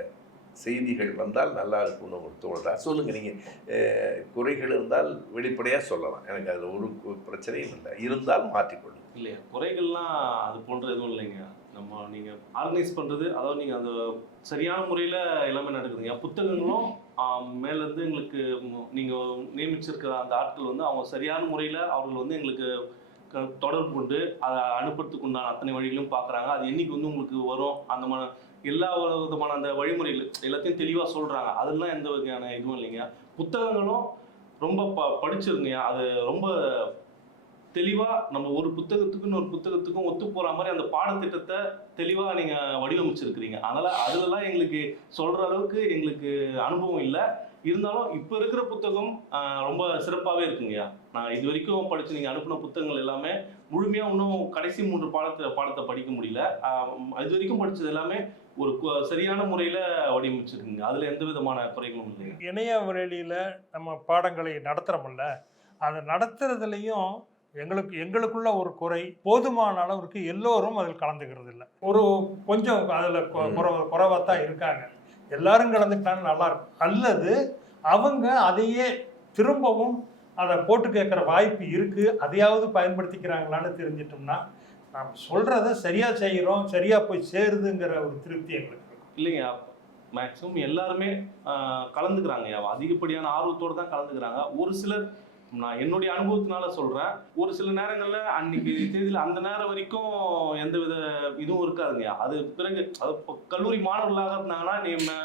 செய்திகள் வந்தால் நல்லா இருக்கும்னு உங்களுக்கு தோணுதா? சொல்லுங்கள். நீங்கள் குறைகள் இருந்தால் வெளிப்படையாக சொல்லலாம், எனக்கு அதில் ஒரு பிரச்சனையும் இல்லை. இருந்தால் மாற்றிக்கொள்ளும். இல்லையா, குறைகள்லாம் அது போன்ற எதுவும் இல்லைங்க. நீங்கள் ஆர்கனைஸ் பண்ணுறது, அதாவது நீங்கள் அந்த சரியான முறையில் எல்லாமே நடக்குதுங்க. புத்தகங்களும் மேலேருந்து எங்களுக்கு நீங்கள் நியமிச்சிருக்கிற அந்த ஆட்கள் வந்து அவங்க சரியான முறையில் அவர்கள் வந்து எங்களுக்கு தொடர்பு கொண்டு அதை அனுப்புறதுக்கு உண்டான அத்தனை வழிகளும் பார்க்குறாங்க. அது என்னைக்கு வந்து உங்களுக்கு வரும், அந்த எல்லா விதமான அந்த வழிமுறைகள் எல்லாத்தையும் தெளிவாக சொல்கிறாங்க. அதெல்லாம் எந்த வகையான இதுவும் இல்லைங்க. புத்தகங்களும் ரொம்ப படிச்சிருங்க. அது ரொம்ப தெளிவாக நம்ம ஒரு புத்தகத்துக்கும் இன்னொரு புத்தகத்துக்கும் ஒத்து போகிற மாதிரி அந்த பாடத்திட்டத்தை தெளிவாக நீங்கள் வடிவமைச்சிருக்கிறீங்க. அதனால் அதுலலாம் எங்களுக்கு சொல்கிற அளவுக்கு எங்களுக்கு அனுபவம் இல்லை. இருந்தாலும் இப்போ இருக்கிற புத்தகம் ரொம்ப சிறப்பாகவே இருக்குங்கய்யா. நான் இது வரைக்கும் படித்து நீங்கள் அனுப்பின புத்தகங்கள் எல்லாமே முழுமையாக இன்னும் கடைசி 3 பாடத்தை படிக்க முடியல. இது வரைக்கும் படித்தது எல்லாமே ஒரு சரியான முறையில் வடிவமைச்சிருக்குங்க. அதில் எந்த விதமான குறைகளும் இல்லைங்க. இணைய வழியில் நம்ம பாடங்களை நடத்துகிறோம்ல, அதை நடத்துறதுலையும் எங்களுக்குள்ள ஒரு குறை, போதுமான அளவிற்கு எல்லோரும் அதில் கலந்துக்கிறது இல்லை. கொஞ்சம் அதில் குறைவாக தான் இருக்காங்க. எல்லாரும் கலந்துக்கிட்டாலும் நல்லா இருக்கும். அல்லது அவங்க அதையே திரும்பவும் அதை போட்டு கேட்குற வாய்ப்பு இருக்குது, அதையாவது பயன்படுத்திக்கிறாங்களான்னு தெரிஞ்சிட்டோம்னா நாம் சொல்கிறத சரியாக செய்கிறோம், சரியாக போய் சேருதுங்கிற ஒரு திருப்தி எங்களுக்கு இருக்கும். இல்லைங்க, மேக்ஸிமம் எல்லாருமே கலந்துக்கிறாங்க. அதிகப்படியான ஆர்வத்தோடு தான் கலந்துக்கிறாங்க. ஒரு சிலர், நான் என்னுடைய அனுபவத்தினால சொல்கிறேன், ஒரு சில நேரங்களில் அன்னைக்கு தேதியில் அந்த நேரம் வரைக்கும் எந்த வித இதுவும் இருக்காதுங்க. அது பிறகு அது கல்லூரி மாணவர்களாக இருந்தாங்கன்னா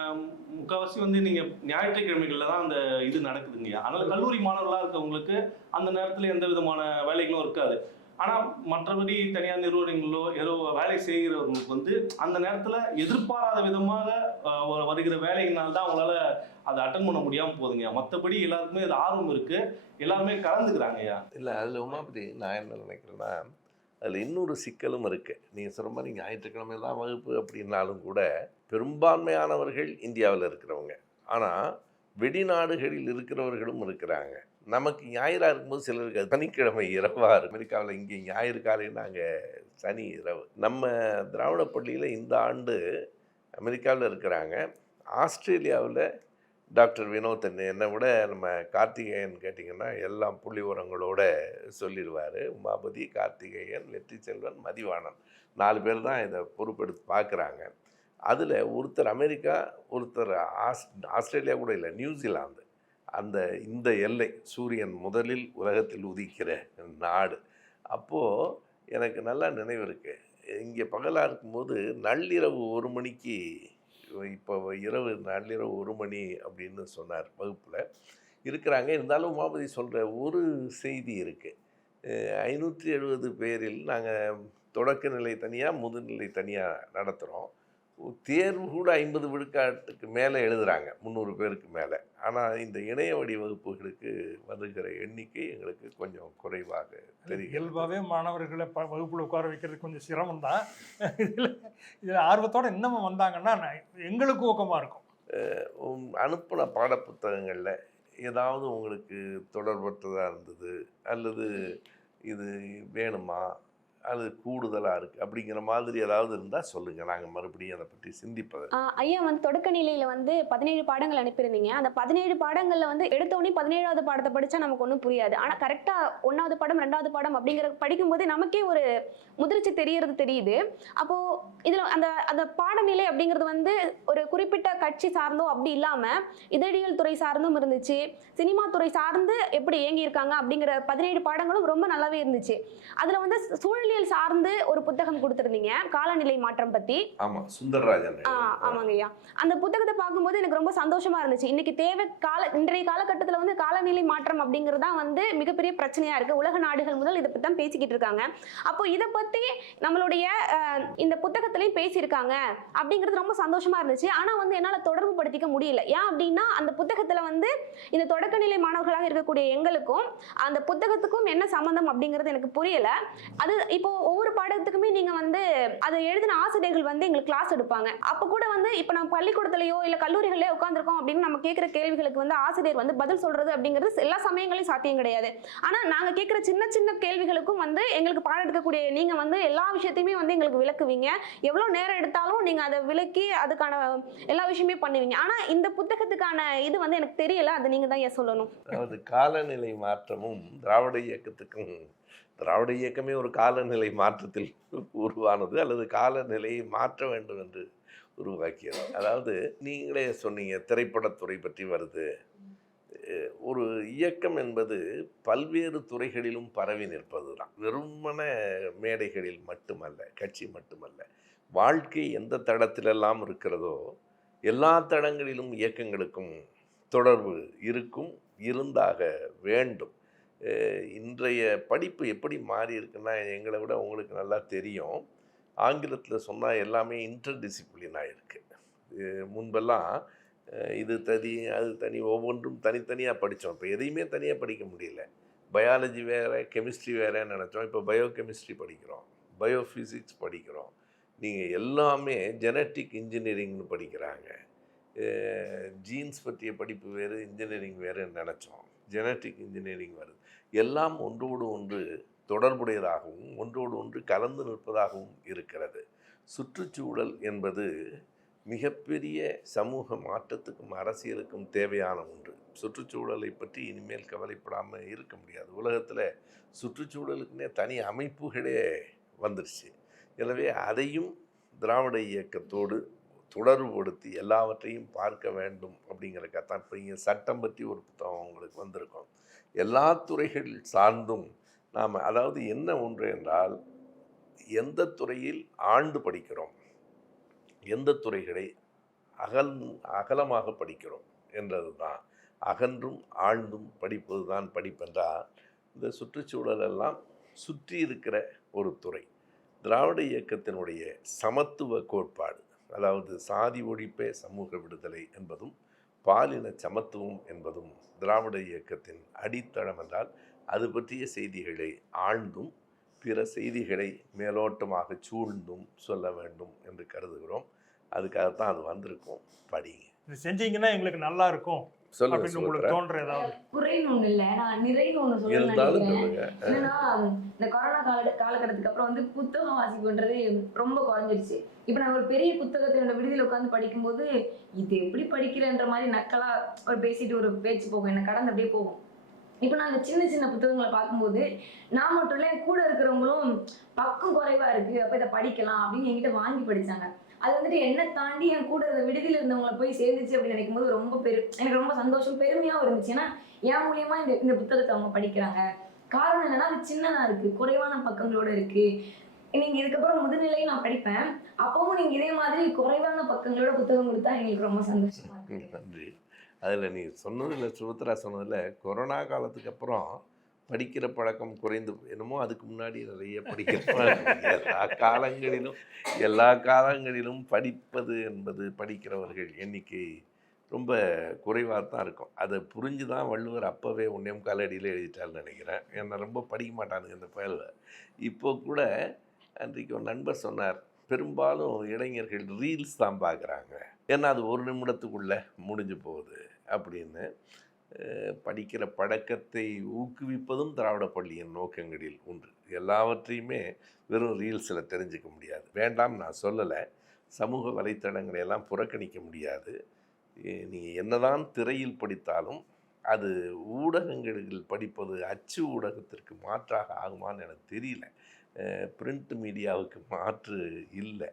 முக்கால்வாசி வந்து நீங்கள் ஞாயிற்றுக்கிழமைகளில் தான் அந்த இது நடக்குதுங்க. அதனால் கல்லூரி மாணவர்களாக இருக்கவங்களுக்கு அந்த நேரத்தில் எந்த விதமான வேலைகளும் இருக்காது. ஆனால் மற்றபடி தனியார் நிறுவனங்களோ ஏதோ வேலை செய்கிறவங்களுக்கு வந்து அந்த நேரத்தில் எதிர்பாராத விதமாக வருகிற வேலையினால் தான் அவங்களால அதை அட்டன் பண்ண முடியாமல் போகுதுங்க. மற்றபடி எல்லாருக்குமே அது ஆர்வம் இருக்குது, எல்லாருமே கலந்துக்கிறாங்கய்யா. இல்லை, அதில் உமாபதி நான் என்ன நினைக்கிறேன்னா, அதில் இன்னொரு சிக்கலும் இருக்குது. நீங்கள் சொல்கிற மாதிரி ஞாயிற்றுக்கிழமை தான் வகுப்பு அப்படின்னாலும் கூட பெரும்பான்மையானவர்கள் இந்தியாவில் இருக்கிறவங்க. ஆனால் வெளிநாடுகளில் இருக்கிறவர்களும் இருக்கிறாங்க. நமக்கு ஞாயிறாக இருக்கும்போது சிலருக்கு அது சனிக்கிழமை இரவாக இருக்கும். அமெரிக்காவில் இங்கே ஞாயிறு காலையில் அங்கே சனி இரவு. நம்ம திராவிட பள்ளியில் இந்த ஆண்டு அமெரிக்காவில் இருக்கிறாங்க. ஆஸ்திரேலியாவில் டாக்டர் வினோத் என்னை விட நம்ம கார்த்திகேயன் கேட்டிங்கன்னா எல்லாம் புள்ளி உரங்களோட சொல்லிடுவார். உமாபதி, கார்த்திகேயன், வெற்றி செல்வன், மதிவாணன் 4 பேர் தான் இதை பொறுப்பெடுத்து பார்க்குறாங்க. அதில் ஒருத்தர் அமெரிக்கா, ஒருத்தர் ஆஸ்திரேலியா கூட இல்லை, நியூசிலாந்து. இந்த எல்லை சூரியன் முதலில் உலகத்தில் உதிக்கிற நாடு. அப்போது எனக்கு நல்லா நினைவு இருக்குது, இங்கே பகலாக இருக்கும்போது நள்ளிரவு 1 மணிக்கு, இப்போ இரவு நள்ளிரவு 1 மணி அப்படின்னு சொன்னார், வகுப்பில் இருக்கிறாங்க. இருந்தாலும் உமாபதி சொல்கிற ஒரு செய்தி இருக்குது. 570 பேரில் நாங்கள் தொடக்க நிலை தனியாக முதுநிலை தனியாக நடத்துகிறோம். தேர்வு கூட 50 விழுக்காட்டுக்கு மேலே எழுதுகிறாங்க, 300 பேருக்கு மேலே. ஆனால் இந்த இணைய வழி வகுப்புகளுக்கு வருகிற எண்ணிக்கை எங்களுக்கு கொஞ்சம் குறைவாக தெரியும். இயல்பாகவே மாணவர்களை வகுப்பில் உட்கார வைக்கிறது கொஞ்சம் சிரமம் தான். இதில் ஆர்வத்தோடு இன்னமும் வந்தாங்கன்னா எங்களுக்கு ஊக்கமாக இருக்கும். அனுப்பின பாடப்புத்தகங்களில் ஏதாவது உங்களுக்கு தொடர்பற்றதாக இருந்தது, அல்லது இது வேணுமா, அது கூடுதலாக இருக்குது அப்படிங்கிற மாதிரி ஏதாவது இருந்தால் சொல்லுங்கள், நாங்கள் மறுபடியும் அதை பற்றி சிந்திப்பது. ஐயா தொடக்க நிலையில் 17 பாடங்கள் அனுப்பியிருந்தீங்க. அந்த 17 பாடங்களில் எடுத்தோடனே 17வது பாடத்தை படித்தா நமக்கு ஒன்றும் புரியாது. ஆனால் கரெக்டாக 1வது பாடம் 2வது பாடம் அப்படிங்கிற படிக்கும்போது நமக்கே ஒரு முதிர்ச்சி தெரியுது. அப்போது இதில் அந்த பாடநிலை அப்படிங்கிறது ஒரு குறிப்பிட்ட கட்சி சார்ந்தோ அப்படி இல்லாமல் இதழியல் துறை சார்ந்தும் இருந்துச்சு, சினிமா துறை சார்ந்து எப்படி இயங்கியிருக்காங்க அப்படிங்கிற 17 பாடங்களும் ரொம்ப நல்லாவே இருந்துச்சு. அதில் சூழலியல் சார்ந்து ஒரு புத்தகம் கொடுத்திருந்தீங்க, காலநிலை மாற்றம் பத்தி. ஆமா, சுந்தரராஜன். ஆமாங்க ஐயா, அந்த புத்தகத்தை பார்க்கும்போது எனக்கு ரொம்ப சந்தோஷமா இருந்துச்சு. இன்னைக்கு இன்றைய காலகட்டத்தில் காலநிலை மாற்றம் அப்படிங்கிறது தான் மிகப்பெரிய பிரச்சனையா இருக்கு. உலக நாடுகள் முதல் இதை பத்தி தான் பேசிக்கிட்டு இருக்காங்க. அப்போ இதை பத்தி நம்மளுடைய இந்த புத்தகத்திலையும் பேசியிருக்காங்க அப்படிங்கிறது ரொம்ப சந்தோஷமா இருந்துச்சு. ஆனா என்னால தொடர்பு படுத்திக்க முடியல. ஏன் அப்படின்னா அந்த புத்தகத்துல இந்த தொடக்கநிலை மாணவர்களாக இருக்கக்கூடிய எங்களுக்கும் அந்த புத்தகத்துக்கும் என்ன சம்பந்தம் அப்படிங்கிறது எனக்கு புரியல. அது இப்போ ஒவ்வொரு பாடத்துக்குமே நீங்க வந்து அதை எழுதின ஆசிரியர்கள் வந்து எங்களுக்கு கிளாஸ் எடுப்பாங்க. அப்ப கூட வந்து இப்போ நம்ம பள்ளிக்கூடத்திலயோ இல்ல கல்லூரிகளே உட்காந்துருக்கோம் அப்படின்னு நம்ம கேட்கிற கேள்விகளுக்கு வந்து ஆசிரியர் வந்து பதில் சொல்றது அப்படிங்கிறது எல்லா சமயங்களையும் சாத்தியம் கிடையாது. ஆனா நாங்க கேட்கிற சின்ன சின்ன கேள்விகளுக்கும் வந்து எங்களுக்கு பாடம் எடுக்கக்கூடிய நீங்க வந்து எல்லா விஷயத்தையுமே வந்து எங்களுக்கு விளக்குவீங்க. எவ்வளவு நேரம் எடுத்தாலும் நீங்க அதை விளக்கி அதுக்கான எல்லா விஷயமே பண்ணுவீங்க. ஆனா இந்த புத்தகத்துக்கான இது வந்து எனக்கு தெரியல, அது நீங்க தான் ஏன் சொல்லணும். அதாவது காலநிலை மாற்றமும் திராவிட இயக்கத்துக்கும், திராவிட இயக்கமே ஒரு காலநிலை மாற்றத்தில் உருவானது அல்லது காலநிலையை மாற்ற வேண்டும் என்று உருவாக்கியது. அதாவது நீங்களே சொன்னீங்க திரைப்படத்துறை பற்றி வருது. ஒரு இயக்கம் என்பது பல்வேறு துறைகளிலும் பரவி நிற்பது தான். வெறுமன மேடைகளில் மட்டுமல்ல, கட்சி மட்டுமல்ல, வாழ்க்கை எந்த தடத்திலெல்லாம் இருக்கிறதோ எல்லா தடங்களிலும் இயக்கங்களுக்கும் தொடர்பு இருக்கும், இருந்தாக வேண்டும். இன்றைய படிப்பு எப்படி மாறி இருக்குன்னா, எங்களை விட உங்களுக்கு நல்லா தெரியும். ஆங்கிலத்தில் சொன்னால் எல்லாமே இன்டர் டிசிப்ளினாக இருக்குது. முன்பெல்லாம் இது தனி அது தனி, ஒவ்வொன்றும் தனித்தனியாக படித்தோம். இப்போ எதையுமே தனியாக படிக்க முடியல. பயாலஜி வேறு, கெமிஸ்ட்ரி வேறேன்னு நினச்சோம். இப்போ பயோ கெமிஸ்ட்ரி படிக்கிறோம், பயோ ஃபிசிக்ஸ் படிக்கிறோம். நீங்கள் எல்லாமே ஜெனட்டிக் இன்ஜினியரிங்னு படிக்கிறாங்க. ஜீன்ஸ் பற்றிய படிப்பு வேறு, இன்ஜினியரிங் வேறுன்னு நினச்சோம். ஜெனட்டிக் இன்ஜினியரிங் வருது. எல்லாம் ஒன்றோடு ஒன்று தொடர்புடையதாகவும் ஒன்றோடு ஒன்று கலந்து நிற்பதாகவும் இருக்கிறது. சுற்றுச்சூழல் என்பது மிகப்பெரிய சமூக மாற்றத்துக்கும் அரசியலுக்கும் தேவையான ஒன்று. சுற்றுச்சூழலை பற்றி இனிமேல் கவலைப்படாமல் இருக்க முடியாது. உலகத்தில் சுற்றுச்சூழலுக்குன்னே தனி அமைப்புகளே வந்துருச்சு. எனவே அதையும் திராவிட இயக்கத்தோடு தொடர்புபடுத்தி எல்லாவற்றையும் பார்க்க வேண்டும் அப்படிங்கிறக்காகத்தான் இப்போ இங்கே சட்டம் பற்றி ஒரு புத்தகம் உங்களுக்கு வந்திருக்கோம். எல்லா துறைகள் சார்ந்தும் நாம், அதாவது என்ன ஒன்று என்றால், எந்த துறையில் ஆழ்ந்து படிக்கிறோம், எந்த துறைகளை அகலமாக படிக்கிறோம் என்றது தான். அகன்றும் ஆழ்ந்தும் படிப்பது தான் படிப்பென்றால், இந்த சுற்றுச்சூழலெல்லாம் சுற்றி இருக்கிற ஒரு துறை. திராவிட இயக்கத்தினுடைய சமத்துவ கோட்பாடு, அதாவது சாதி ஒழிப்பே சமூக விடுதலை என்பதும் பாலின சமத்துவம் என்பதும் திராவிட இயக்கத்தின் அடித்தளம் என்றால், அது பற்றிய செய்திகளை ஆழ்ந்தும் பிற செய்திகளை மேலோட்டமாக சூழ்ந்தும் சொல்ல வேண்டும் என்று கருதுகிறோம். அதுக்காகத்தான் அது வந்திருக்கும். படிங்க, இது செஞ்சீங்கன்னா எங்களுக்கு நல்லா இருக்கும் அப்படின்னு உங்களுக்கு தோன்ற ஏதாவது குறைன்னு ஒண்ணு இல்ல, நான் நிறைன்னு ஒண்ணு சொல்ல நினைக்கிறேன். என்னன்னா, இந்த கொரோனா காலகட்டத்துக்கு அப்புறம் வந்து புத்தகம் வாசிப்புன்றது ரொம்ப குறைஞ்சிருச்சு. இப்ப நான் ஒரு பெரிய புத்தகத்தோட விடுதியில் உட்காந்து படிக்கும்போது இது எப்படி படிக்கிறேன்ற மாதிரி நக்கலா ஒரு பேசிட்டு ஒரு பேச்சு போகும், என்ன கடந்து அப்படியே போகும். இப்போ நான் அந்த சின்ன சின்ன புத்தகங்களை பார்க்கும்போது நான் மட்டும் இல்லை, கூட இருக்கிறவங்களும் பக்கம் குறைவா இருக்கு, அப்ப இதை படிக்கலாம் அப்படின்னு என்கிட்ட வாங்கி படிச்சாங்க. அது வந்துட்டு என்னை தாண்டி என் கூட இருந்த விடுதியில் இருந்தவங்களை போய் சேர்ந்துச்சு அப்படின்னு நினைக்கும் போது ரொம்ப எனக்கு ரொம்ப சந்தோஷம், பெருமையாகவும் இருந்துச்சு. ஏன்னா என் மூலியமா இந்த புத்தகத்தை அவங்க படிக்கிறாங்க. காரணம் என்னன்னா, அது சின்னதா இருக்கு, குறைவான பக்கங்களோட இருக்கு. நீங்க இதுக்கப்புறம் முதுநிலை நான் படிப்பேன், அப்பவும் நீங்க இதே மாதிரி குறைவான பக்கங்களோட புத்தகம் கொடுத்தா எங்களுக்கு ரொம்ப சந்தோஷமா இருக்கு. நன்றி. அதில் நீ சொன்னதில், சுபத்ரா சொன்னதில், கொரோனா காலத்துக்கு அப்புறம் படிக்கிற பழக்கம் குறைந்து, என்னமோ அதுக்கு முன்னாடி நிறைய படிக்கிற பழக்கம். எல்லா காலங்களிலும் படிப்பது என்பது, படிக்கிறவர்கள் எண்ணிக்கை ரொம்ப குறைவாக தான் இருக்கும். அதை புரிஞ்சு தான் வள்ளுவர் அப்போவே 1.25 அடியில் எழுதிட்டார்னு நினைக்கிறேன். என்னை ரொம்ப படிக்க மாட்டானுங்க இந்த பயலில். இப்போ கூட அன்றைக்கு ஒரு நண்பர் சொன்னார், பெரும்பாலும் இளைஞர்கள் ரீல்ஸ் தான் பார்க்குறாங்க, ஏன்னா அது 1 நிமிடத்துக்குள்ளே முடிஞ்சு போகுது அப்படின்னு. படிக்கிற பழக்கத்தை ஊக்குவிப்பதும் திராவிட பள்ளியின் நோக்கங்களில் ஒன்று. எல்லாவற்றையுமே வெறும் ரீல்ஸில் தெரிஞ்சுக்க முடியாது, வேண்டாம் நான் சொல்லலை. சமூக வலைத்தளங்களை எல்லாம் புறக்கணிக்க முடியாது. நீங்கள் என்னதான் திரையில் படித்தாலும் அது ஊடகங்களில் படிப்பது அச்சு ஊடகத்திற்கு மாற்றாக ஆகுமான்னு எனக்கு தெரியல. பிரிண்ட் மீடியாவுக்கு மாற்று இல்லை.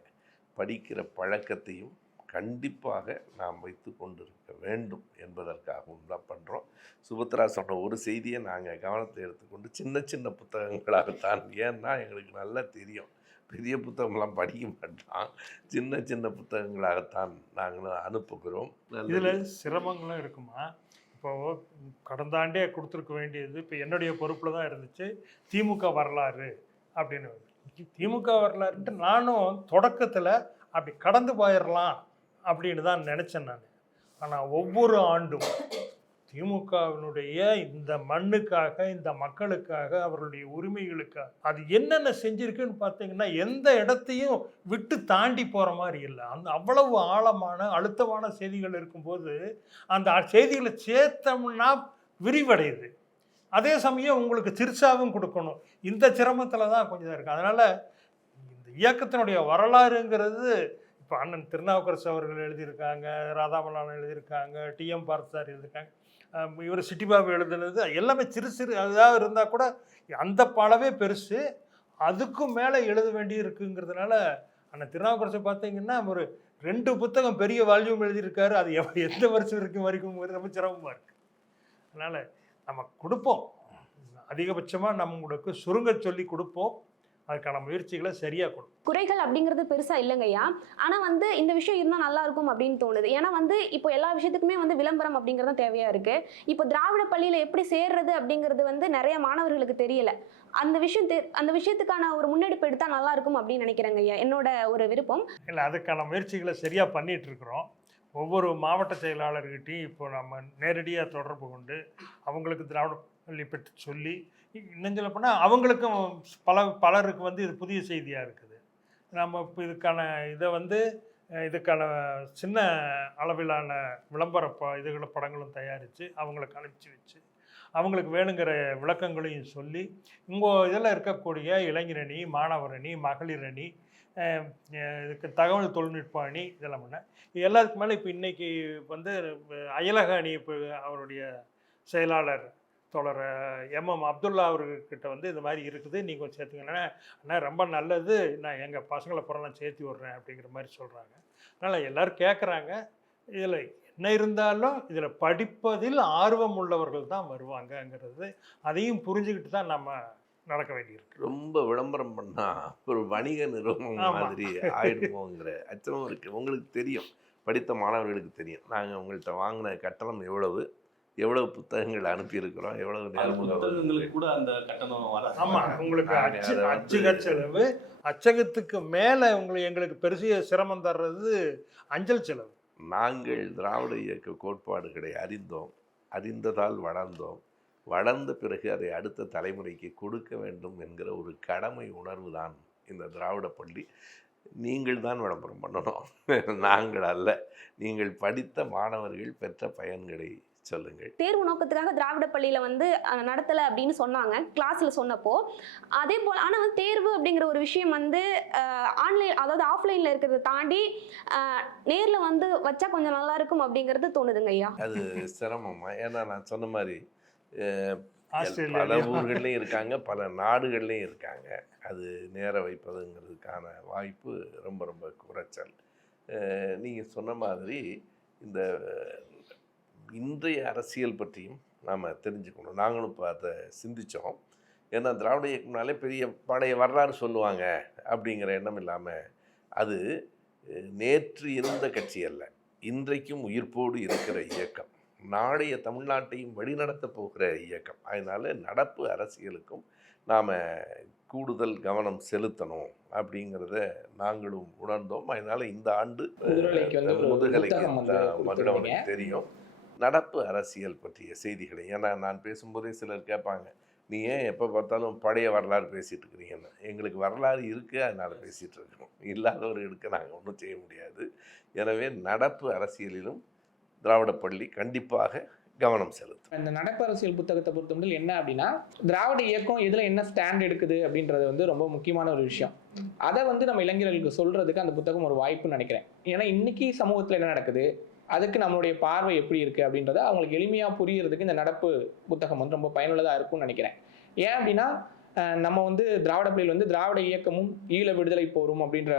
படிக்கிற பழக்கத்தையும் கண்டிப்பாக நாம் வைத்து கொண்டிருக்க வேண்டும் என்பதற்காகவும் தான் பண்ணுறோம். சுபத்ரா சொன்ன ஒரு செய்தியை நாங்கள் கவனத்தை எடுத்துக்கொண்டு சின்ன சின்ன புத்தகங்களாகத்தான், ஏன்னா எங்களுக்கு நல்லா தெரியும் பெரிய புத்தகம்லாம் படிக்க மாட்டோம், சின்ன சின்ன புத்தகங்களாகத்தான் நாங்கள் அனுப்புகிறோம். இதில் சிரமங்களும் இருக்குமா? இப்போது கடந்த ஆண்டே கொடுத்துருக்க வேண்டியது இப்போ என்னுடைய பொறுப்பில் தான் இருந்துச்சு, திமுக வரலாறு அப்படின்னு. திமுக வரலாறுன்ட்டு நானும் தொடக்கத்தில் அப்படி கடந்து போயிடலாம் அப்படின்னு தான் நினச்சேன் நான். ஆனால் ஒவ்வொரு ஆண்டும் திமுகவினுடைய இந்த மண்ணுக்காக, இந்த மக்களுக்காக, அவர்களுடைய உரிமைகளுக்காக அது என்னென்ன செஞ்சிருக்குன்னு பார்த்தீங்கன்னா, எந்த இடத்தையும் விட்டு தாண்டி போகிற மாதிரி இல்லை. அந்த அவ்வளவு ஆழமான அழுத்தமான செய்திகள் இருக்கும்போது அந்த செய்திகளை சேர்த்தோம்னா விரிவடையுது. அதே சமயம் உங்களுக்கு திருச்சாவும் கொடுக்கணும். இந்த சிரமத்தில் தான் கொஞ்சம் இருக்குது. அதனால் இந்த இயக்கத்தினுடைய வரலாறுங்கிறது இப்போ அண்ணன் திருநாவுக்கரசு அவர்கள் எழுதியிருக்காங்க, ராதாமோகன் எழுதியிருக்காங்க, டிஎம் பார்த்தசாரி எழுதியிருக்காங்க, இவர் சிட்டிபாபு எழுதுனது எல்லாமே சிறு சிறு அதாவது இருந்தால் கூட அந்த அளவே பெருசு. அதுக்கும் மேலே எழுத வேண்டி இருக்குங்கிறதுனால அண்ணன் திருநாவுக்கரசு பார்த்தீங்கன்னா ஒரு 2 புத்தகம் பெரிய வால்யூம் எழுதியிருக்காரு. அது எந்த வருஷம் வரைக்கும் ரொம்ப சிரமமாக இருக்குது. அதனால் நம்ம கொடுப்போம், அதிகபட்சமாக நம்மளுக்கு சுருங்க சொல்லி கொடுப்போம். அதுக்கான முயற்சிகளை சரியாக கொடுக்கும். குறைகள் அப்படிங்கிறது பெருசா இல்லைங்கய்யா. ஆனா வந்து இந்த விஷயம் இருந்தால் நல்லா இருக்கும் அப்படின்னு தோணுது. ஏன்னா வந்து இப்போ எல்லா விஷயத்துக்குமே வந்து விளம்பரம் அப்படிங்கிறது தேவையா இருக்கு. இப்போ திராவிட பள்ளியில எப்படி சேர்றது அப்படிங்கிறது வந்து நிறைய மாணவர்களுக்கு தெரியல. அந்த விஷயத்துக்கான ஒரு முன்னெடுப்பு எடுத்தா நல்லா இருக்கும் அப்படின்னு நினைக்கிறேங்க ஐயா. என்னோட ஒரு விருப்பம். இல்லை, அதுக்கான முயற்சிகளை சரியாக பண்ணிட்டு இருக்கிறோம். ஒவ்வொரு மாவட்ட செயலாளர்கிட்டையும் இப்போ நம்ம நேரடியாக தொடர்பு கொண்டு அவங்களுக்கு திராவிட பள்ளி பற்றி சொல்லி, இன்னும் சொல்ல போனால் அவங்களுக்கும் பலருக்கு வந்து இது புதிய செய்தியாக இருக்குது. நம்ம இப்போ இதுக்கான சின்ன அளவிலான விளம்பர படங்களும் தயாரித்து அவங்களுக்கு அனுப்பிச்சி வச்சு அவங்களுக்கு வேணுங்கிற விளக்கங்களையும் சொல்லி இதில் இருக்கக்கூடிய இளைஞரணி, மாணவர் அணி, மகளிர் அணி, இதுக்கு தகவல் தொழில்நுட்ப அணி, இதெல்லாம் பண்ண எல்லாத்துக்கு மேலே இப்போ இன்றைக்கி வந்து அயலக அணி இப்போ அவருடைய செயலாளர் தோழர் எம்எம் அப்துல்லா அவர்கிட்ட வந்து இந்த மாதிரி இருக்குது, நீங்கள் கொஞ்சம் சேர்த்துக்கண்ணே, அண்ணா ரொம்ப நல்லது, நான் எங்கள் பசங்களை பூரா நான் சேர்த்து விட்றேன் அப்படிங்கிற மாதிரி சொல்கிறாங்க. அதனால் எல்லோரும் கேட்குறாங்க. இதில் என்ன இருந்தாலும் இதில் படிப்பதில் ஆர்வம் உள்ளவர்கள் தான் வருவாங்கங்கிறது அதையும் புரிஞ்சுக்கிட்டு தான் நம்ம நடக்க வேண்டியிருக்கு. ரொம்ப விளம்பரம் பண்ணால் ஒரு வணிக நிறுவனம் மாதிரி ஆயிடுமோங்கிற அச்சமும் இருக்குது. உங்களுக்கு தெரியும், படித்த மாணவர்களுக்கு தெரியும், நாங்கள் உங்கள்கிட்ட வாங்கின கட்டணம் எவ்வளவு புத்தகங்கள் அனுப்பியிருக்கிறோம், எவ்வளவு புத்தகங்களுக்கு கூட அந்த கட்டணம் வராது. ஆமாம், உங்களுக்கு அச்சக செலவு, அச்சகத்துக்கு மேலே எங்களுக்கு பெருசிய சிரமம் தர்றது அஞ்சல் செலவு. நாங்கள் திராவிட இயக்க கோட்பாடுகளை அறிந்ததால் வளர்ந்த பிறகு அதை அடுத்த தலைமுறைக்கு கொடுக்க வேண்டும் என்கிற ஒரு கடமை உணர்வு தான் இந்த திராவிட பள்ளி. நீங்கள் தான் விளம்பரம் பண்ணணும், நாங்கள் அல்ல. நீங்கள் படித்த மாணவர்கள் பெற்ற பயன்களை சொல்லுங்கள். தேர்வு நோக்கத்துக்காக திராவிட பள்ளியில வந்து நடத்தலை அப்படின்னு சொன்னாங்க கிளாஸ்ல சொன்னப்போ. அதே போல ஆனால் வந்து தேர்வு அப்படிங்கிற ஒரு விஷயம் வந்து ஆன்லைன் அதாவது ஆஃப்லைன்ல இருக்கிறத தாண்டி நேரில் வந்து வச்சா கொஞ்சம் நல்லா இருக்கும் அப்படிங்கிறது தோணுதுங்க ஐயா. அது சிரமமா? ஏன்னா நான் சொன்ன மாதிரி பல ஊர்கள்லையும் இருக்காங்க, பல நாடுகள்லையும் இருக்காங்க. அது நேர வைப்பதுங்கிறதுக்கான வாய்ப்பு ரொம்ப ரொம்ப குறைச்சல். நீங்கள் சொன்ன மாதிரி இன்றைய அரசியல் பற்றியும் நாம் தெரிஞ்சுக்கணும். நாங்களும் இப்போ அதை சிந்தித்தோம். ஏன்னா திராவிட இயக்கம்னாலே பெரிய பழைய வரலாறு சொல்லுவாங்க அப்படிங்கிற எண்ணம் இல்லாமல், அது நேற்று இருந்த கட்சி அல்ல, இன்றைக்கும் உயிர்ப்போடு இருக்கிற இயக்கம், நாளைய தமிழ்நாட்டையும் வழிநடத்த போகிற இயக்கம். அதனால் நடப்பு அரசியலுக்கும் நாம் கூடுதல் கவனம் செலுத்தணும் அப்படிங்கிறத நாங்களும் உணர்ந்தோம். அதனால் இந்த ஆண்டு முதுகலைக்கு மகிழவனுக்கு தெரியும் நடப்பு அரசியல் பற்றிய செய்திகளை. ஏன்னா நான் பேசும்போதே சிலர் கேட்பாங்க, நீ ஏன் எப்போ பார்த்தாலும் பழைய வரலாறு பேசிகிட்டு இருக்கிறீங்கன்னு. எங்களுக்கு வரலாறு இருக்குது, அதனால் பேசிகிட்டு இருக்கோம். இல்லாதவர்களுக்கு நாங்கள் ஒன்றும் செய்ய முடியாது. எனவே நடப்பு அரசியலிலும் திராவிட பள்ளி கண்டிப்பாக கவனம் செலுத்தும். இந்த நடப்பு அரசியல் புத்தகத்தை பொறுத்தவரை என்ன அப்படின்னா, திராவிட இயக்கம் இதில் என்ன ஸ்டாண்ட் எடுக்குது அப்படின்றது வந்து ரொம்ப முக்கியமான ஒரு விஷயம். அதை வந்து நம்ம இளைஞர்களுக்கு சொல்கிறதுக்கு அந்த புத்தகம் ஒரு வாய்ப்புன்னு நினைக்கிறேன். ஏன்னா இன்னைக்கு சமூகத்தில் என்ன நடக்குது, அதுக்கு நம்மளுடைய பார்வை எப்படி இருக்குது அப்படின்றத அவங்களுக்கு எளிமையாக புரியறதுக்கு இந்த நடப்பு புத்தகம் வந்து ரொம்ப பயனுள்ளதாக இருக்கும்னு நினைக்கிறேன். ஏன் அப்படின்னா நம்ம வந்து திராவிட பள்ளியில் வந்து திராவிட இயக்கமும் ஈழ விடுதலை போரும் அப்படின்ற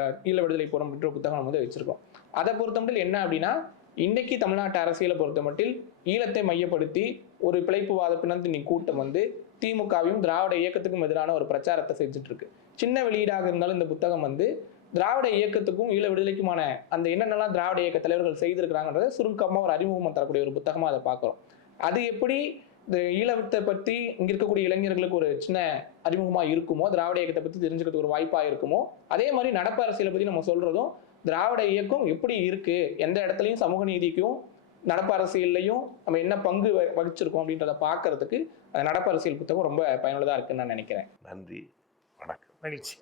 புத்தகம் நம்ம வந்து வச்சுருக்கோம். அதை பொறுத்தமட்டில் என்ன அப்படின்னா, இன்னைக்கு தமிழ்நாட்டு அரசியலை பொறுத்த மட்டில் ஈழத்தை மையப்படுத்தி ஒரு பிழைப்புவாத பிணந்தினி கூட்டம் வந்து திமுகவையும் திராவிட இயக்கத்துக்கும் எதிரான ஒரு பிரச்சாரத்தை செஞ்சுட்டு இருக்கு. சின்ன வெளியீடாக இருந்தாலும் இந்த புத்தகம் வந்து திராவிட இயக்கத்துக்கும் ஈழ விடுதலைக்குமான அந்த என்னென்னலாம் திராவிட இயக்க தலைவர்கள் செய்திருக்கிறாங்கன்றத சுருக்கமாக ஒரு அறிமுகமாக தரக்கூடிய ஒரு புத்தகமாக அதை பார்க்குறோம். அது எப்படி இந்த ஈழத்தை பற்றி இங்கே இருக்கக்கூடிய இளைஞர்களுக்கு ஒரு சின்ன அறிமுகமாக இருக்குமோ, திராவிட இயக்கத்தை பற்றி தெரிஞ்சுக்கிறதுக்கு ஒரு வாய்ப்பாக இருக்குமோ, அதே மாதிரி நடப்பு அரசியலை பற்றி நம்ம சொல்கிறதும் திராவிட இயக்கம் எப்படி இருக்குது, எந்த இடத்துலையும் சமூக நீதிக்கும் நடப்பு அரசியல்லையும் நம்ம என்ன பங்கு வகிச்சிருக்கோம் அப்படின்றத பார்க்கறதுக்கு அந்த நடப்பு அரசியல் புத்தகம் ரொம்ப பயனுள்ளதாக இருக்குன்னு நான் நினைக்கிறேன். நன்றி, வணக்கம். மகிழ்ச்சி.